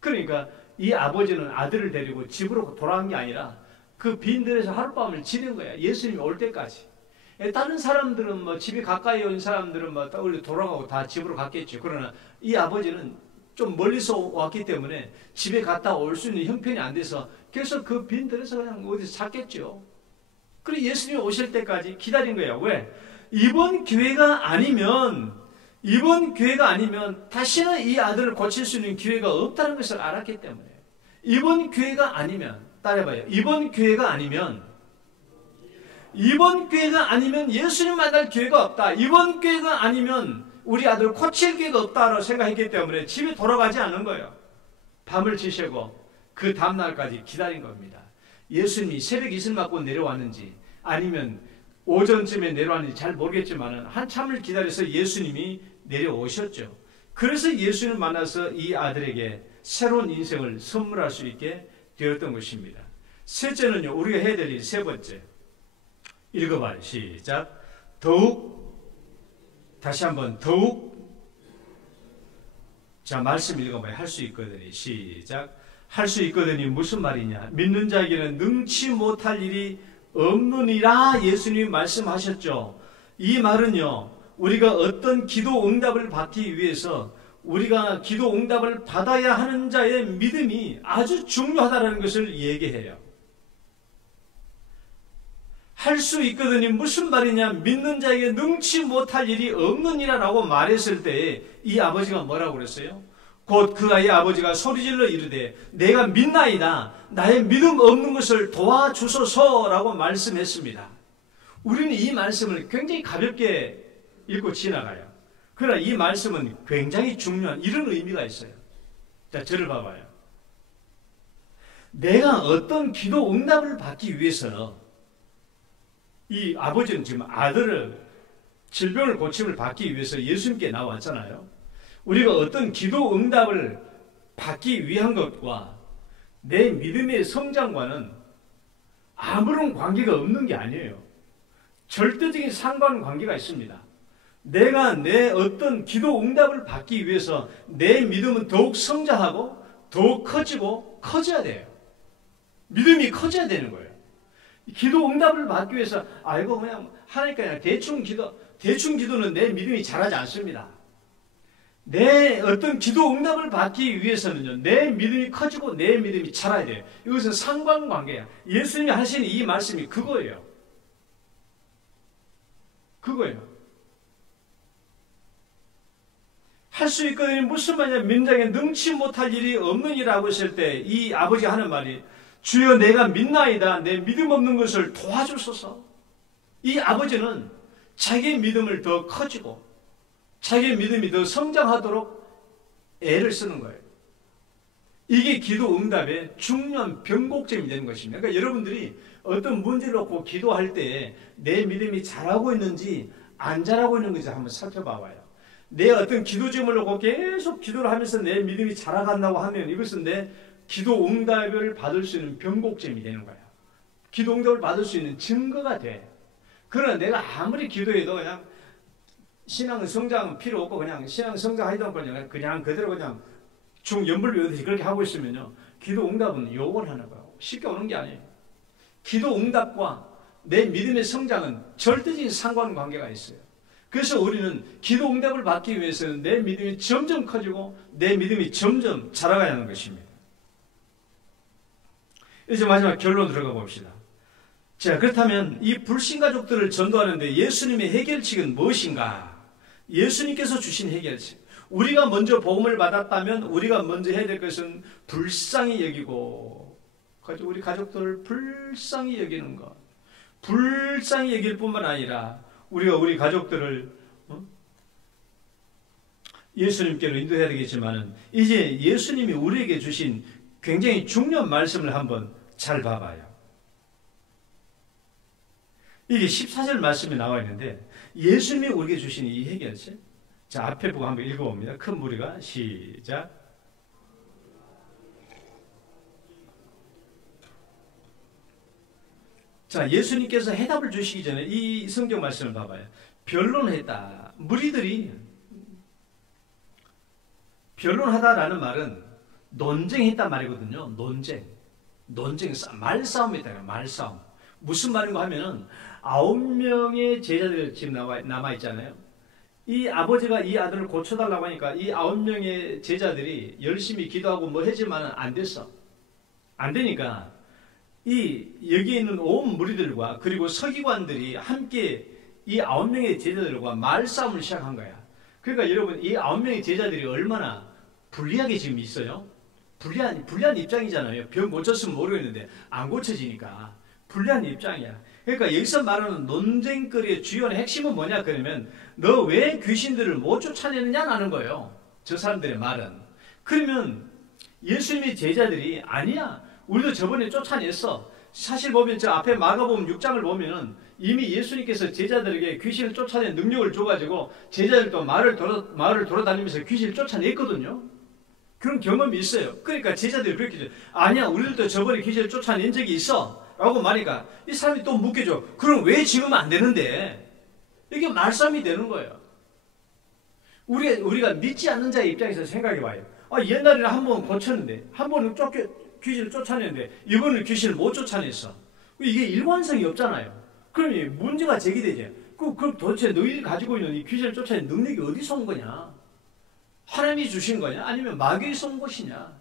그러니까 이 아버지는 아들을 데리고 집으로 돌아간 게 아니라 그 빈들에서 하룻밤을 지낸 거야. 예수님이 올 때까지. 다른 사람들은 뭐 집이 가까이 온 사람들은 뭐 돌아가고 다 집으로 갔겠죠. 그러나 이 아버지는 좀 멀리서 왔기 때문에 집에 갔다 올 수 있는 형편이 안 돼서 계속 그 빈들에서 그냥 어디서 잤겠죠. 그리고 예수님이 오실 때까지 기다린 거예요. 왜? 이번 기회가 아니면 다시는 이 아들을 고칠 수 있는 기회가 없다는 것을 알았기 때문에. 이번 기회가 아니면, 따라해봐요. 이번 기회가 아니면 예수님 만날 기회가 없다. 이번 기회가 아니면 우리 아들 고칠 기회가 없다라고 생각했기 때문에 집에 돌아가지 않은 거예요. 밤을 지새고 그 다음날까지 기다린 겁니다. 예수님이 새벽 이슬 맞고 내려왔는지 아니면 오전쯤에 내려왔는지 잘 모르겠지만 한참을 기다려서 예수님이 내려오셨죠. 그래서 예수님을 만나서 이 아들에게 새로운 인생을 선물할 수 있게 되었던 것입니다. 셋째는요. 우리가 해야 될 일 세 번째. 읽어봐요. 시작. 다시 한번 자, 말씀 읽어봐요. 할 수 있거든요. 시작. 할 수 있거든요. 무슨 말이냐? 믿는 자에게는 능치 못할 일이 없느니라 예수님이 말씀하셨죠. 이 말은요. 우리가 어떤 기도 응답을 받기 위해서 우리가 기도 응답을 받아야 하는 자의 믿음이 아주 중요하다는 것을 얘기해요. 할 수 있거든요. 무슨 말이냐? 믿는 자에게 능치 못할 일이 없느니라라고 말했을 때 이 아버지가 뭐라고 그랬어요? 곧 그 아이의 아버지가 소리질러 이르되 내가 믿나이다. 나의 믿음 없는 것을 도와주소서라고 말씀했습니다. 우리는 이 말씀을 굉장히 가볍게 읽고 지나가요. 그러나 이 말씀은 굉장히 중요한 이런 의미가 있어요. 자, 저를 봐봐요. 내가 어떤 기도 응답을 받기 위해서 이 아버지는 지금 아들을 질병을 고침을 받기 위해서 예수님께 나왔잖아요. 우리가 어떤 기도 응답을 받기 위한 것과 내 믿음의 성장과는 아무런 관계가 없는 게 아니에요. 절대적인 상관관계가 있습니다. 내가 내 어떤 기도 응답을 받기 위해서 내 믿음은 더욱 성장하고 더욱 커지고 커져야 돼요. 믿음이 커져야 되는 거예요. 기도 응답을 받기 위해서 이거 그냥 하니까 그냥 대충 기도는 내 믿음이 자라지 않습니다. 내 어떤 기도 응답을 받기 위해서는요, 내 믿음이 커지고 내 믿음이 자라야 돼요. 이것은 상관관계야. 예수님이 하시는 이 말씀이 그거예요. 할 수 있거든요. 무슨 말이냐, 민장에 능치 못할 일이 없느니라고 했을 때 이 아버지가 하는 말이, 주여 내가 믿나이다. 내 믿음 없는 것을 도와주소서. 이 아버지는 자기의 믿음을 더 커지고 자기의 믿음이 더 성장하도록 애를 쓰는 거예요. 이게 기도 응답의 중요한 변곡점이 되는 것입니다. 그러니까 여러분들이 어떤 문제를 놓고 기도할 때 내 믿음이 자라고 있는지 안 자라고 있는 건지 한번 살펴봐봐요. 내 어떤 기도 제목을 놓고 계속 기도를 하면서 내 믿음이 자라간다고 하면 이것은 내 기도 응답을 받을 수 있는 변곡점이 되는 거야. 기도 응답을 받을 수 있는 증거가 돼. 그러나 내가 아무리 기도해도 그냥 신앙 성장은 필요 없고 그냥 신앙 성장하지도 않고 그냥 그대로 그냥 중연불 외우듯이 그렇게 하고 있으면요, 기도 응답은 요걸 하는 거예요. 쉽게 오는 게 아니에요. 기도 응답과 내 믿음의 성장은 절대적인 상관관계가 있어요. 그래서 우리는 기도 응답을 받기 위해서는 내 믿음이 점점 커지고 내 믿음이 점점 자라가야 하는 것입니다. 이제 마지막 결론 들어가 봅시다. 자, 그렇다면 이 불신가족들을 전도하는데 예수님의 해결책은 무엇인가? 예수님께서 주신 해결책. 우리가 먼저 복음을 받았다면 우리가 먼저 해야 될 것은 불쌍히 여기고, 우리 가족들을 불쌍히 여기는 것. 불쌍히 여길 뿐만 아니라 우리가 우리 가족들을 예수님께로 인도해야 되겠지만, 이제 예수님이 우리에게 주신 굉장히 중요한 말씀을 한번 잘 봐봐요. 이게 14절 말씀이 나와 있는데 예수님이 우리에게 주신 이 해결책. 자, 앞에 보고 한번 읽어봅니다. 큰 무리가 시작. 자, 예수님께서 해답을 주시기 전에 이 성경 말씀을 봐봐요. 변론했다. 무리들이 변론하다라는 말은 논쟁했단 말이거든요. 논쟁, 말싸움이다. 말싸움. 무슨 말인가 하면은 9명의 제자들 지금 남아 있잖아요. 이 아버지가 이 아들을 고쳐달라고 하니까 이 9명의 제자들이 열심히 기도하고 뭐 했지만 안 됐어. 안 되니까 여기에 있는 온 무리들과 그리고 서기관들이 함께 이 9명의 제자들과 말싸움을 시작한 거야. 그러니까 여러분, 이 9명의 제자들이 얼마나 불리하게 지금 있어요? 불리한 입장이잖아요. 병 고쳤으면 모르겠는데 안 고쳐지니까 불리한 입장이야. 그러니까 여기서 말하는 논쟁거리의 주요한 핵심은 뭐냐 그러면, 너 왜 귀신들을 못 쫓아내느냐는 거예요. 저 사람들의 말은. 그러면 예수님의 제자들이 아니야, 우리도 저번에 쫓아냈어. 사실 보면 저 앞에 마가복음 6장을 보면은 이미 예수님께서 제자들에게 귀신을 쫓아낸 능력을 줘가지고 제자들도 마을을 돌아다니면서 귀신을 쫓아냈거든요. 그런 경험이 있어요. 그러니까 제자들이 그렇게 아니야, 우리들도 저번에 귀신을 쫓아낸 적이 있어 라고 말하니까 이 사람이 또 묻게죠. 그럼 왜 지금 안 되는데? 이게 말싸움이 되는 거예요. 우리가 믿지 않는 자의 입장에서 생각해 봐요. 옛날에는 한 번 고쳤는데, 한 번은 귀신을 쫓아냈는데 이번에는 귀신을 못 쫓아냈어. 이게 일관성이 없잖아요. 그럼 문제가 제기되죠. 그럼 도대체 너희들이 가지고 있는 이 귀신을 쫓아낸 능력이 어디서 온 거냐? 하나님이 주신 거냐? 아니면 마귀에서 온 것이냐?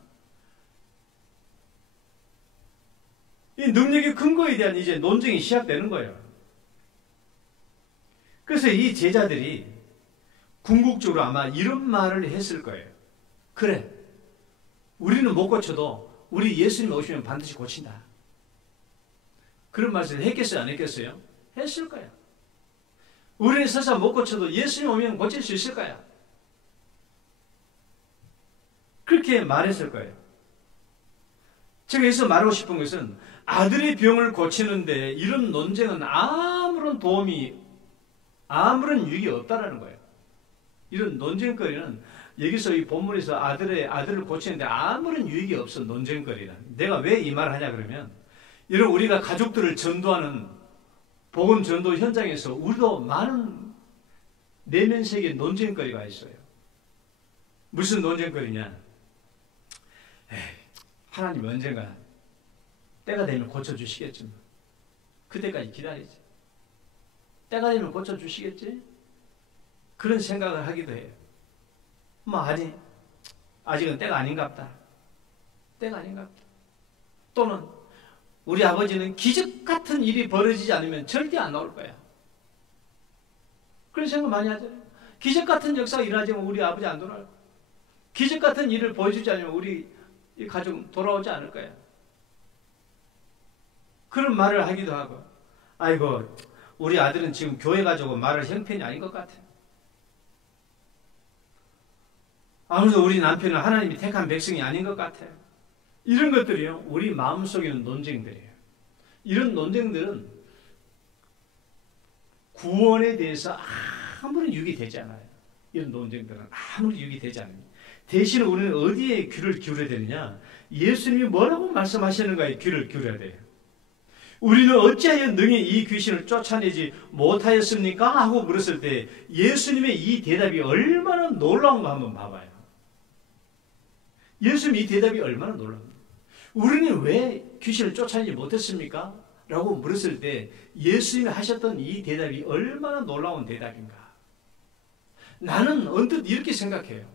이 능력의 근거에 대한 이제 논쟁이 시작되는 거예요. 그래서 이 제자들이 궁극적으로 아마 이런 말을 했을 거예요. 그래, 우리는 못 고쳐도 우리 예수님 오시면 반드시 고친다. 그런 말씀을 했겠어요? 안 했겠어요? 했을 거야. 우리는 설사 못 고쳐도 예수님 오면 고칠 수 있을 거야. 그렇게 말했을 거예요. 제가 여기서 말하고 싶은 것은 아들의 병을 고치는데 이런 논쟁은 아무런 유익이 없다라는 거예요. 이런 논쟁거리는 여기서 이 본문에서 아들을 고치는데 아무런 유익이 없어. 논쟁거리는. 내가 왜 이 말을 하냐 그러면, 여러분, 우리가 가족들을 전도하는 복음 전도 현장에서 우리도 많은 내면세계 논쟁거리가 있어요. 무슨 논쟁거리냐? 하나님 언젠가 때가 되면 고쳐주시겠지만, 그때까지 기다리지. 때가 되면 고쳐주시겠지? 그런 생각을 하기도 해요. 아직은 때가 아닌갑다. 때가 아닌갑다. 또는 우리 아버지는 기적 같은 일이 벌어지지 않으면 절대 안 나올 거야. 그런 생각 많이 하잖아요. 기적 같은 역사가 일어나지 않으면 우리 아버지 안 돌아올 거야. 기적 같은 일을 보여주지 않으면 우리 가족 돌아오지 않을 거야. 그런 말을 하기도 하고, 아이고, 우리 아들은 지금 교회 가지고 말할 형편이 아닌 것 같아. 아무래도 우리 남편은 하나님이 택한 백성이 아닌 것 같아. 이런 것들이요, 우리 마음속에 있는 논쟁들이에요. 이런 논쟁들은 구원에 대해서 아무런 유익이 되지 않아요. 이런 논쟁들은 아무런 유익이 되지 않습니다. 대신 우리는 어디에 귀를 기울여야 되느냐? 예수님이 뭐라고 말씀하시는가에 귀를 기울여야 돼요. 우리는 어찌하여 능히 이 귀신을 쫓아내지 못하였습니까? 하고 물었을 때 예수님의 이 대답이 얼마나 놀라운가 한번 봐봐요. 예수님의 이 대답이 얼마나 놀라운가. 우리는 왜 귀신을 쫓아내지 못했습니까? 라고 물었을 때 예수님이 하셨던 이 대답이 얼마나 놀라운 대답인가. 나는 언뜻 이렇게 생각해요.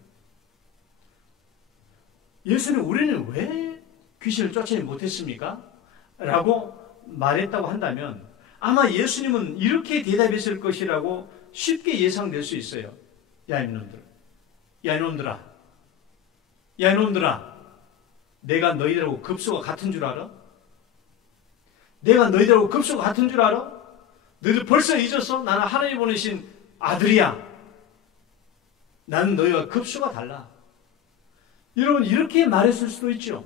예수님, 우리는 왜 귀신을 쫓아내지 못했습니까? 라고 말했다고 한다면 아마 예수님은 이렇게 대답했을 것이라고 쉽게 예상될 수 있어요. 야 이놈들아, 내가 너희들하고 급수가 같은 줄 알아? 내가 너희들하고 급수가 같은 줄 알아? 너희들 벌써 잊었어? 나는 하나님 보내신 아들이야. 나는 너희와 급수가 달라. 여러분, 이렇게 말했을 수도 있죠.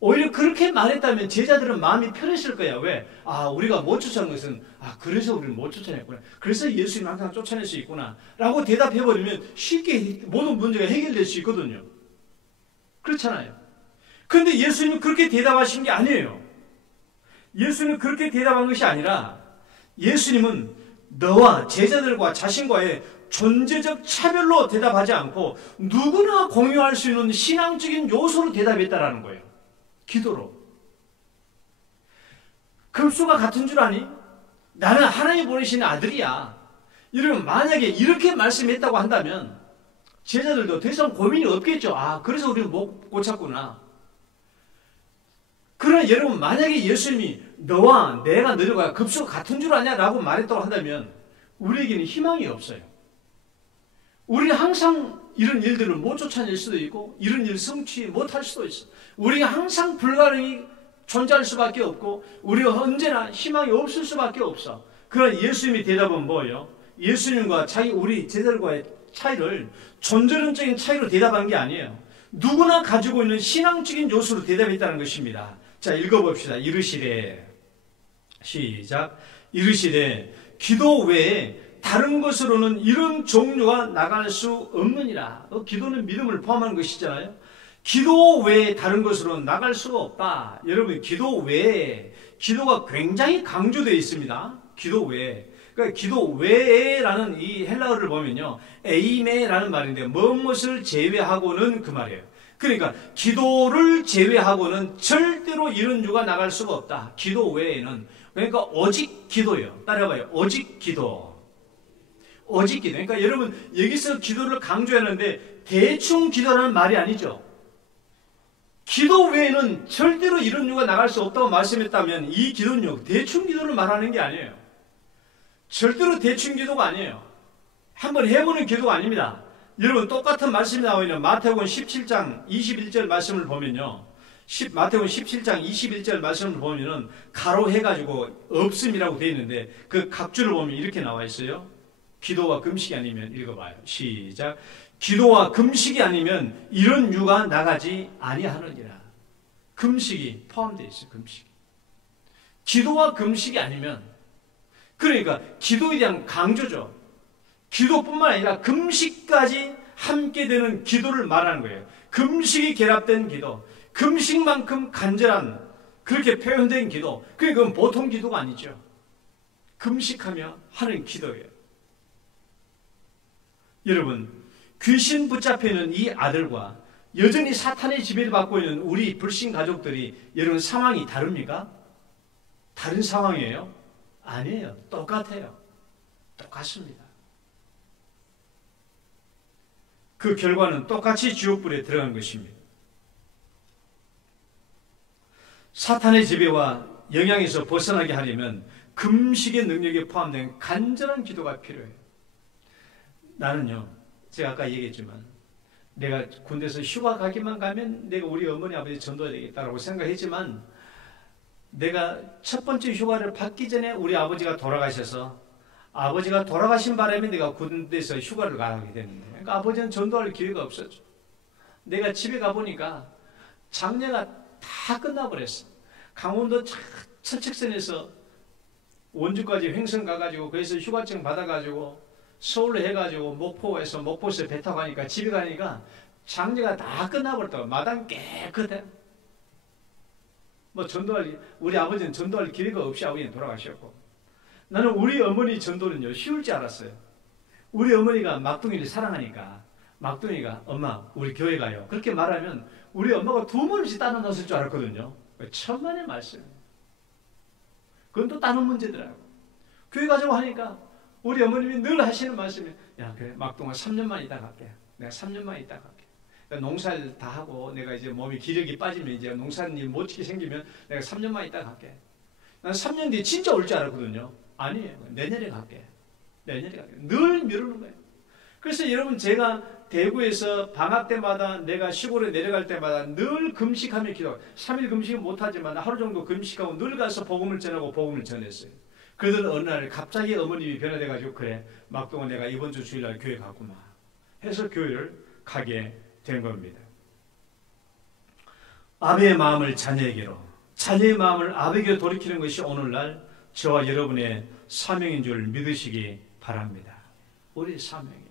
오히려 그렇게 말했다면 제자들은 마음이 편했을 거야. 왜? 우리가 못 쫓아낸 것은 그래서 우리는 못 쫓아냈구나. 그래서 예수님 항상 쫓아낼 수 있구나 라고 대답해버리면 쉽게 모든 문제가 해결될 수 있거든요. 그렇잖아요. 그런데 예수님은 그렇게 대답하신 게 아니에요. 예수님은 그렇게 대답한 것이 아니라 예수님은 너와 제자들과 자신과의 존재적 차별로 대답하지 않고 누구나 공유할 수 있는 신앙적인 요소로 대답했다라는 거예요. 기도로. 급수가 같은 줄 아니? 나는 하나님 보내신 아들이야. 이러면 만약에 이렇게 말씀했다고 한다면 제자들도 더 이상 고민이 없겠죠. 그래서 우리가 못 고쳤구나. 그러나 여러분, 만약에 예수님이 너와 내가 너희가 급수가 같은 줄 아냐? 라고 말했다고 한다면 우리에게는 희망이 없어요. 우리는 항상 이런 일들을 못 쫓아낼 수도 있고 이런 일을 성취 못할 수도 있어. 우리가 항상 불가능이 존재할 수밖에 없고 우리가 언제나 희망이 없을 수밖에 없어. 그러나 예수님의 대답은 뭐예요? 예수님과 우리 제자들과의 차이를 존재론적인 차이로 대답한 게 아니에요. 누구나 가지고 있는 신앙적인 요소로 대답했다는 것입니다. 자, 읽어봅시다. 이르시되, 시작. 이르시되 기도 외에 다른 것으로는 이런 종류가 나갈 수 없느니라. 기도는 믿음을 포함하는 것이잖아요. 기도 외에 다른 것으로는 나갈 수가 없다. 여러분, 기도 외에, 기도가 굉장히 강조되어 있습니다. 기도 외에. 그러니까 기도 외에라는 이 헬라어를 보면요, 에이메라는 말인데 무엇을 제외하고는 그 말이에요. 그러니까 기도를 제외하고는 절대로 이런 유가 나갈 수가 없다. 기도 외에는. 그러니까 오직 기도예요. 따라해봐요. 오직 기도. 오직 기도. 그러니까 여러분, 여기서 기도를 강조하는데 대충 기도라는 말이 아니죠. 기도 외에는 절대로 이런 유가 나갈 수 없다고 말씀했다면 이 기도는요, 대충 기도를 말하는 게 아니에요. 절대로 대충 기도가 아니에요. 한번 해보는 기도가 아닙니다. 여러분, 똑같은 말씀이 나오면 마태복음 17장 21절 말씀을 보면요, 마태복음 17장 21절 말씀을 보면은 가로 해가지고 없음이라고 되어 있는데 그 각주를 보면 이렇게 나와 있어요. 기도와 금식이 아니면, 읽어봐요. 시작. 기도와 금식이 아니면 이런 유가 나가지 아니하느니라. 금식이 포함되어 있어요. 금식이. 기도와 금식이 아니면, 그러니까 기도에 대한 강조죠. 기도뿐만 아니라 금식까지 함께 되는 기도를 말하는 거예요. 금식이 결합된 기도, 금식만큼 간절한, 그렇게 표현된 기도. 그러니까 그건 보통 기도가 아니죠. 금식하며 하는 기도예요. 여러분, 귀신 붙잡혀 있는 이 아들과 여전히 사탄의 지배를 받고 있는 우리 불신 가족들이, 여러분, 상황이 다릅니까? 다른 상황이에요. 아니에요. 똑같아요. 똑같습니다. 그 결과는 똑같이 지옥불에 들어간 것입니다. 사탄의 지배와 영향에서 벗어나게 하려면 금식의 능력에 포함된 간절한 기도가 필요해요. 나는요, 제가 아까 얘기했지만 내가 군대에서 휴가 가기만 가면 내가 우리 어머니 아버지 전도해야 되겠다라고 생각했지만, 내가 첫 번째 휴가를 받기 전에 우리 아버지가 돌아가셔서 아버지가 돌아가신 바람에 내가 군대에서 휴가를 가게 됐는데, 그러니까 아버지는 전도할 기회가 없었죠. 내가 집에 가보니까 장례가 다 끝나버렸어. 강원도 철책선에서 원주까지 횡성 가가지고 거기서 휴가증 받아가지고 서울로 해가지고 목포에서 배 타고 가니까 집에 가니까 장례가 다 끝나버렸다고. 마당 깨끗해. 뭐 전도할, 우리 아버지는 전도할 기회가 없이 아버지는 돌아가셨고, 나는 우리 어머니 전도는요 쉬울 줄 알았어요. 우리 어머니가 막둥이를 사랑하니까 막둥이가 엄마 우리 교회 가요 그렇게 말하면 우리 엄마가 두 번씩 따라놨을 줄 알았거든요. 천만의 말씀. 그건 또 다른 문제더라고. 교회 가자고 하니까 우리 어머님이 늘 하시는 말씀이, 야 그래 막둥아 3년만 있다 갈게. 내가 3년만 있다 갈게. 그러니까 농사를 다 하고 내가 이제 몸이 기력이 빠지면 이제 농사일 못 지게 생기면 내가 3년만 있다 갈게. 난 3년 뒤에 진짜 올 줄 알았거든요. 아니에요. 내년에 갈게. 내년에 갈게. 늘 미루는 거예요. 그래서 여러분, 제가 대구에서 방학 때마다 내가 시골에 내려갈 때마다 늘 금식하며 기도하고, 3일 금식은 못하지만 하루 정도 금식하고 늘 가서 복음을 전하고 복음을 전했어요. 그러던 어느 날 갑자기 어머님이 변화돼가지고, 그래 막동아 내가 이번 주 주일날 교회 가구나 해서 교회를 가게 된 겁니다. 아버의 마음을 자녀에게로, 자녀의 마음을 아버에게로 돌이키는 것이 오늘날 저와 여러분의 사명인 줄 믿으시기 바랍니다. 우리의 사명이에요.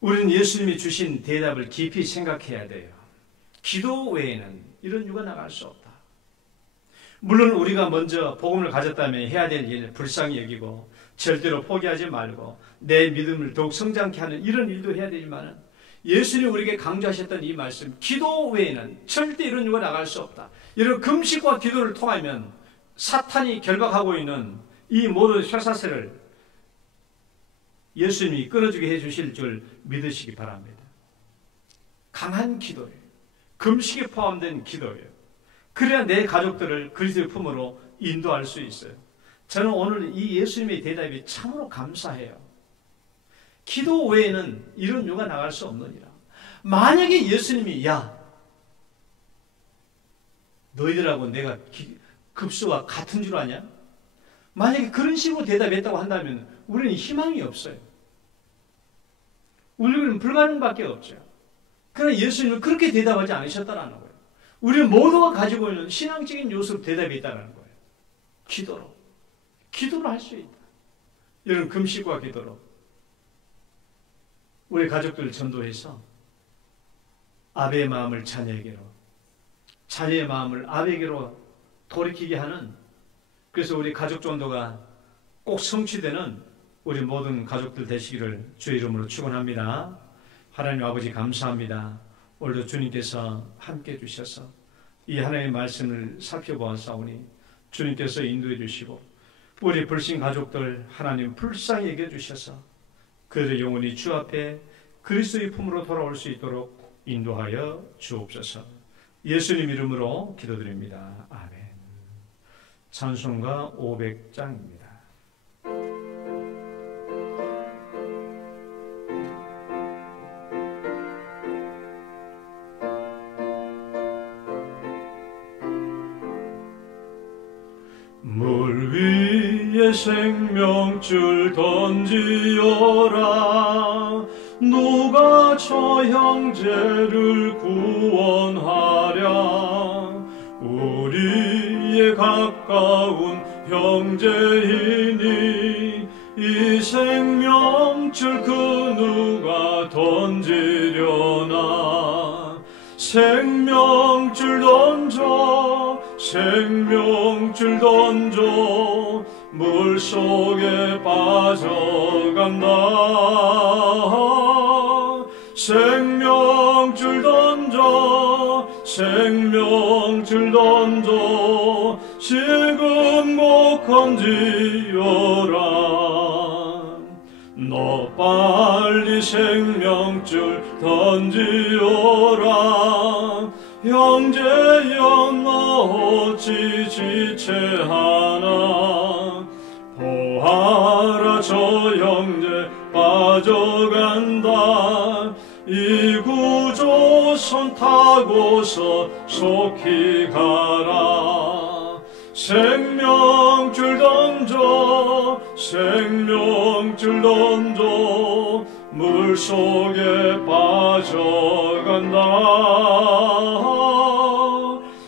우리는 예수님이 주신 대답을 깊이 생각해야 돼요. 기도 외에는 이런 유가 나갈 수 없다. 물론 우리가 먼저 복음을 가졌다면 해야 될 일 불쌍히 여기고 절대로 포기하지 말고 내 믿음을 더욱 성장케 하는 이런 일도 해야 되지만, 예수님이 우리에게 강조하셨던 이 말씀, 기도 외에는 절대 이런 유가 나갈 수 없다. 이런 금식과 기도를 통하면 사탄이 결박하고 있는 이 모든 쇠사슬을 예수님이 끊어주게 해주실 줄 믿으시기 바랍니다. 강한 기도예요. 금식에 포함된 기도예요. 그래야 내 가족들을 그리스도의 품으로 인도할 수 있어요. 저는 오늘 이 예수님의 대답이 참으로 감사해요. 기도 외에는 이런 유가 나갈 수 없느니라. 만약에 예수님이 야 너희들하고 내가 급수와 같은 줄 아냐? 만약에 그런 식으로 대답했다고 한다면 우리는 희망이 없어요. 우리는 불가능밖에 없죠. 그러나 예수님은 그렇게 대답하지 않으셨다는 거예요. 우리 모두가 가지고 있는 신앙적인 요소로 대답했다는 거예요. 기도로 할 수 있다. 이런 금식과 기도로 우리 가족들을 전도해서 아베의 마음을 자녀에게로, 자녀의 마음을 아베에게로 돌이키게 하는, 그래서 우리 가족 전도가 꼭 성취되는 우리 모든 가족들 되시기를 주의 이름으로 축원합니다. 하나님 아버지 감사합니다. 오늘도 주님께서 함께 해주셔서 이 하나님의 말씀을 살펴보았사오니 주님께서 인도해 주시고 우리 불신 가족들 하나님 불쌍히 여겨주셔서 그들의 영혼이 주 앞에 그리스도의 품으로 돌아올 수 있도록 인도하여 주옵소서. 예수님 이름으로 기도드립니다. 아멘. 찬송가 500장입니다. 물 위에 생명줄 던지어라. 누가 저 형제를 구원하랴. 우리의 가까운 형제이니 이 생명줄 그 누가 던지려나. 생명줄 던져, 생명줄 던져, 물속에 빠져간다. 생명줄 던져, 생명줄 던져, 지금 건지어라. 너 빨리 생명줄 던지어라. 형제여 너 어찌 지체하나. 보아라 저 형제 빠져간다. 이 구조선 타고서 속히 가라. 생명줄 던져 생명줄 던져 물속에 빠져간다.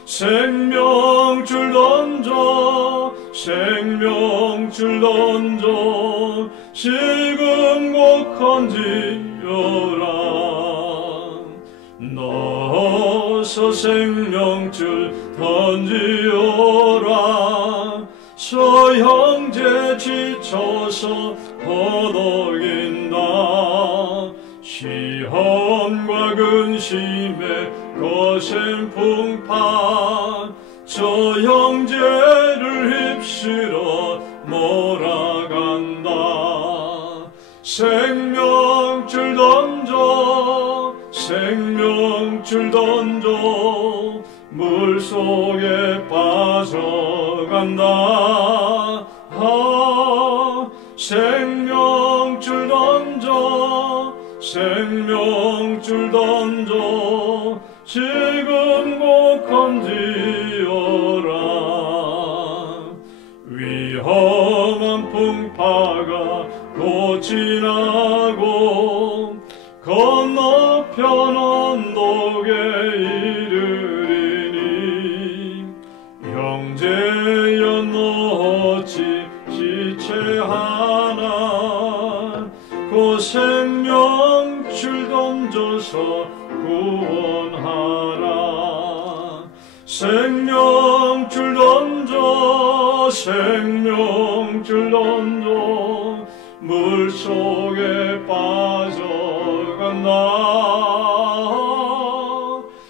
생명줄 던져 생명줄 던져 지금 곧 건지어라. 넣어서 생명줄 던지어라. 저 형제 지쳐서 허덕인다. 시험과 근심에 거센 풍파 저 형제를 휩쓸어 몰아간다. 생명줄 던져 생명줄 던져 물속에 빠져간다. 생명줄 던져 생명줄 던져 지금 곧 건지어라. 위험한 풍파가 곧 지나고 건너편 언덕에 이르리니. 형제여 너 어찌 지체하나. 그 생명줄 던져서 구원하라. 생명줄 던져 생명줄 던져 물속에 빠져간다.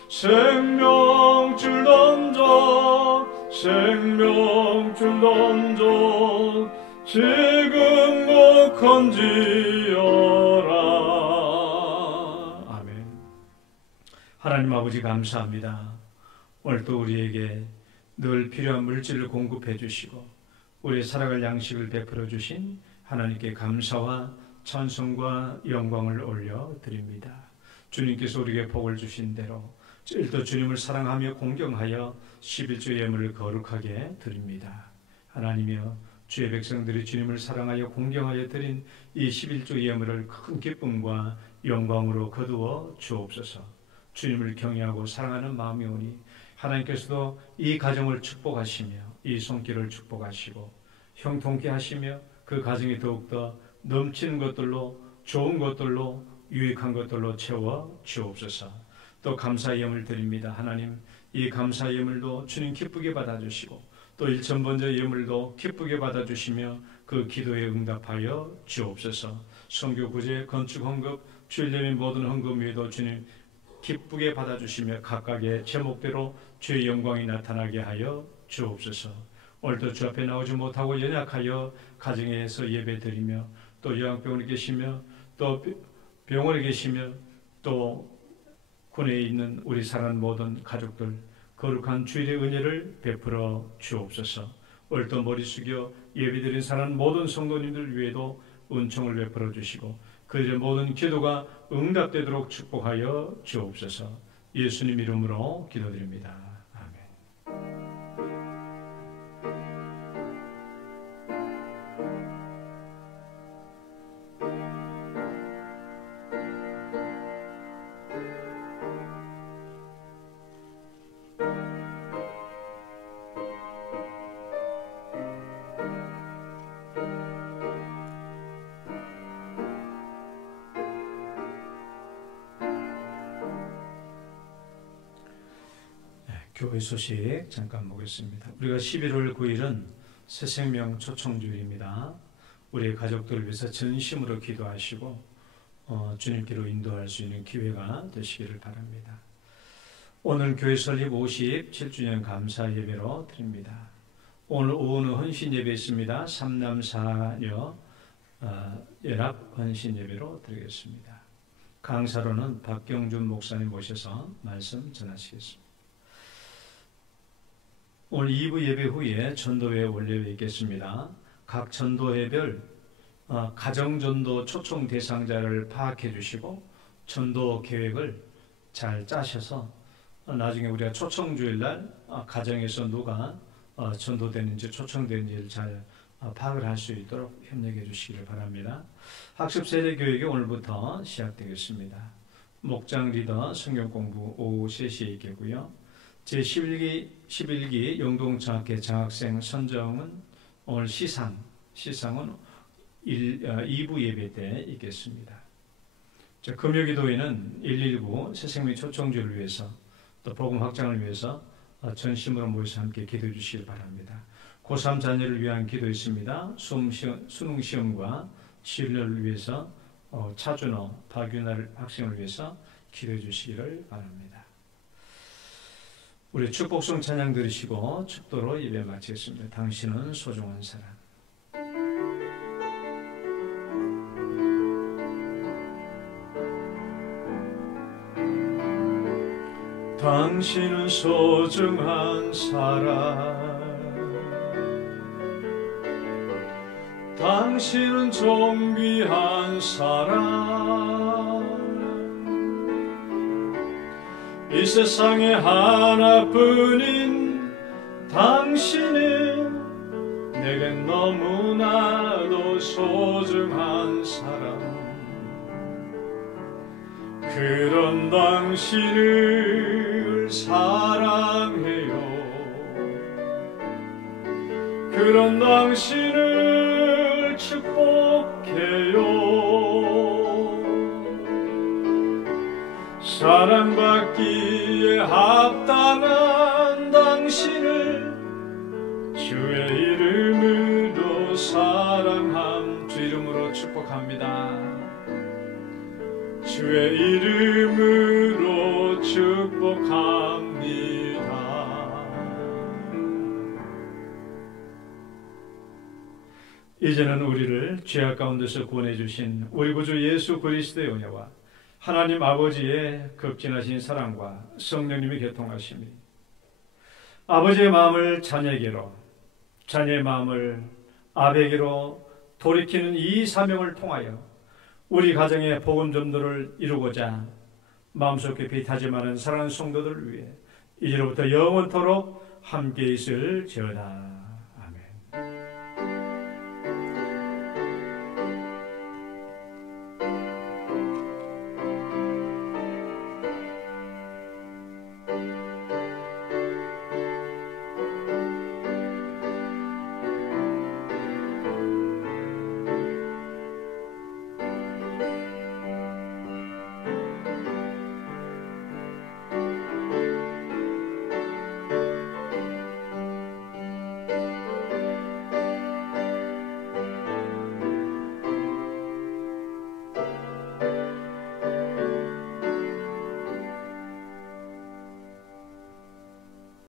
생명줄 던져 생명줄 던져 지금 곧 건지어라. 아멘. 하나님 아버지 감사합니다. 오늘도 우리에게 늘 필요한 물질을 공급해 주시고 우리의 살아갈 양식을 베풀어 주신 하나님께 감사와 찬송과 영광을 올려드립니다. 주님께서 우리에게 복을 주신 대로 또 주님을 사랑하며 공경하여 11조 예물을 거룩하게 드립니다. 하나님이여 주의 백성들이 주님을 사랑하여 공경하여 드린 이 11조 예물을 큰 기쁨과 영광으로 거두어 주옵소서. 주님을 경외하고 사랑하는 마음이 오니 하나님께서도 이 가정을 축복하시며 이 손길을 축복하시고 형통케 하시며 그 가정이 더욱더 넘치는 것들로 좋은 것들로 유익한 것들로 채워 주옵소서. 또 감사 예물 드립니다. 하나님 이 감사 예물도 주님 기쁘게 받아주시고 또 일천번제 예물도 기쁘게 받아주시며 그 기도에 응답하여 주옵소서. 선교 구제 건축 헌금 주일예배 모든 헌금 위에도 주님 기쁘게 받아주시며 각각의 제목대로 주의 영광이 나타나게 하여 주옵소서. 오늘도 주 앞에 나오지 못하고 연약하여 가정에서 예배드리며 또 요양병원에 계시며 또 병원에 계시며 또 군에 있는 우리 사랑하는 모든 가족들 거룩한 주일의 은혜를 베풀어 주옵소서. 오늘도 머리 숙여 예배드린 사랑하는 모든 성도님들 위에도 은총을 베풀어 주시고 그들의 모든 기도가 응답되도록 축복하여 주옵소서. 예수님 이름으로 기도드립니다. 아멘. 교회 소식 잠깐 보겠습니다. 우리가 11월 9일은 새생명 초청주일입니다. 우리의 가족들을 위해서 전심으로 기도하시고 주님께로 인도할 수 있는 기회가 되시기를 바랍니다. 오늘 교회 설립 57주년 감사 예배로 드립니다. 오늘 오후는 헌신 예배 있습니다. 삼남사녀 연합 헌신 예배로 드리겠습니다. 강사로는 박경준 목사님 모셔서 말씀 전하시겠습니다. 오늘 2부 예배 후에 전도회 원례회 있겠습니다. 각 전도회별 가정전도 초청 대상자를 파악해 주시고 전도 계획을 잘 짜셔서 나중에 우리가 초청주일날 가정에서 누가 전도되는지 초청되는지를 잘 파악을 할 수 있도록 협력해 주시기를 바랍니다. 학습 세대 교육이 오늘부터 시작되겠습니다. 목장 리더 성경 공부 오후 3시에 있겠고요. 제11기 영동장학회 장학생 선정은 오늘 시상은 2부 예배 때 있겠습니다. 금요기도회는 119 새생명 초청주를 위해서 또 복음 확장을 위해서 전심으로 모여서 함께 기도해 주시기 바랍니다. 고3 자녀를 위한 기도 있습니다. 수능 시험과 진료를 위해서 차준호, 박윤아 학생을 위해서 기도해 주시기를 바랍니다. 우리 축복성 찬양 들으시고 축도로 예배 마치겠습니다. 당신은 소중한 사람. 당신은 소중한 사람, 당신은 존귀한 사람, 이 세상에 하나뿐인 당신은 내겐 너무나도 소중한 사람. 그런 당신을 사랑해요. 그런 당신을 축복해요. 사랑받기에 합당한 당신을 주의 이름으로 사랑함. 주 이름으로 축복합니다. 주의 이름으로 축복합니다. 이제는 우리를 죄악 가운데서 구원해 주신 우리 구주 예수 그리스도의 은혜와 하나님 아버지의 극진하신 사랑과 성령님의 교통하심이 아버지의 마음을 자녀에게로, 자녀의 마음을 아버지에게로 돌이키는 이 사명을 통하여 우리 가정의 복음 전도를 이루고자 마음속 깊이 다짐하는 사랑하는 성도들을 위해 이제로부터 영원토록 함께 있을지어다.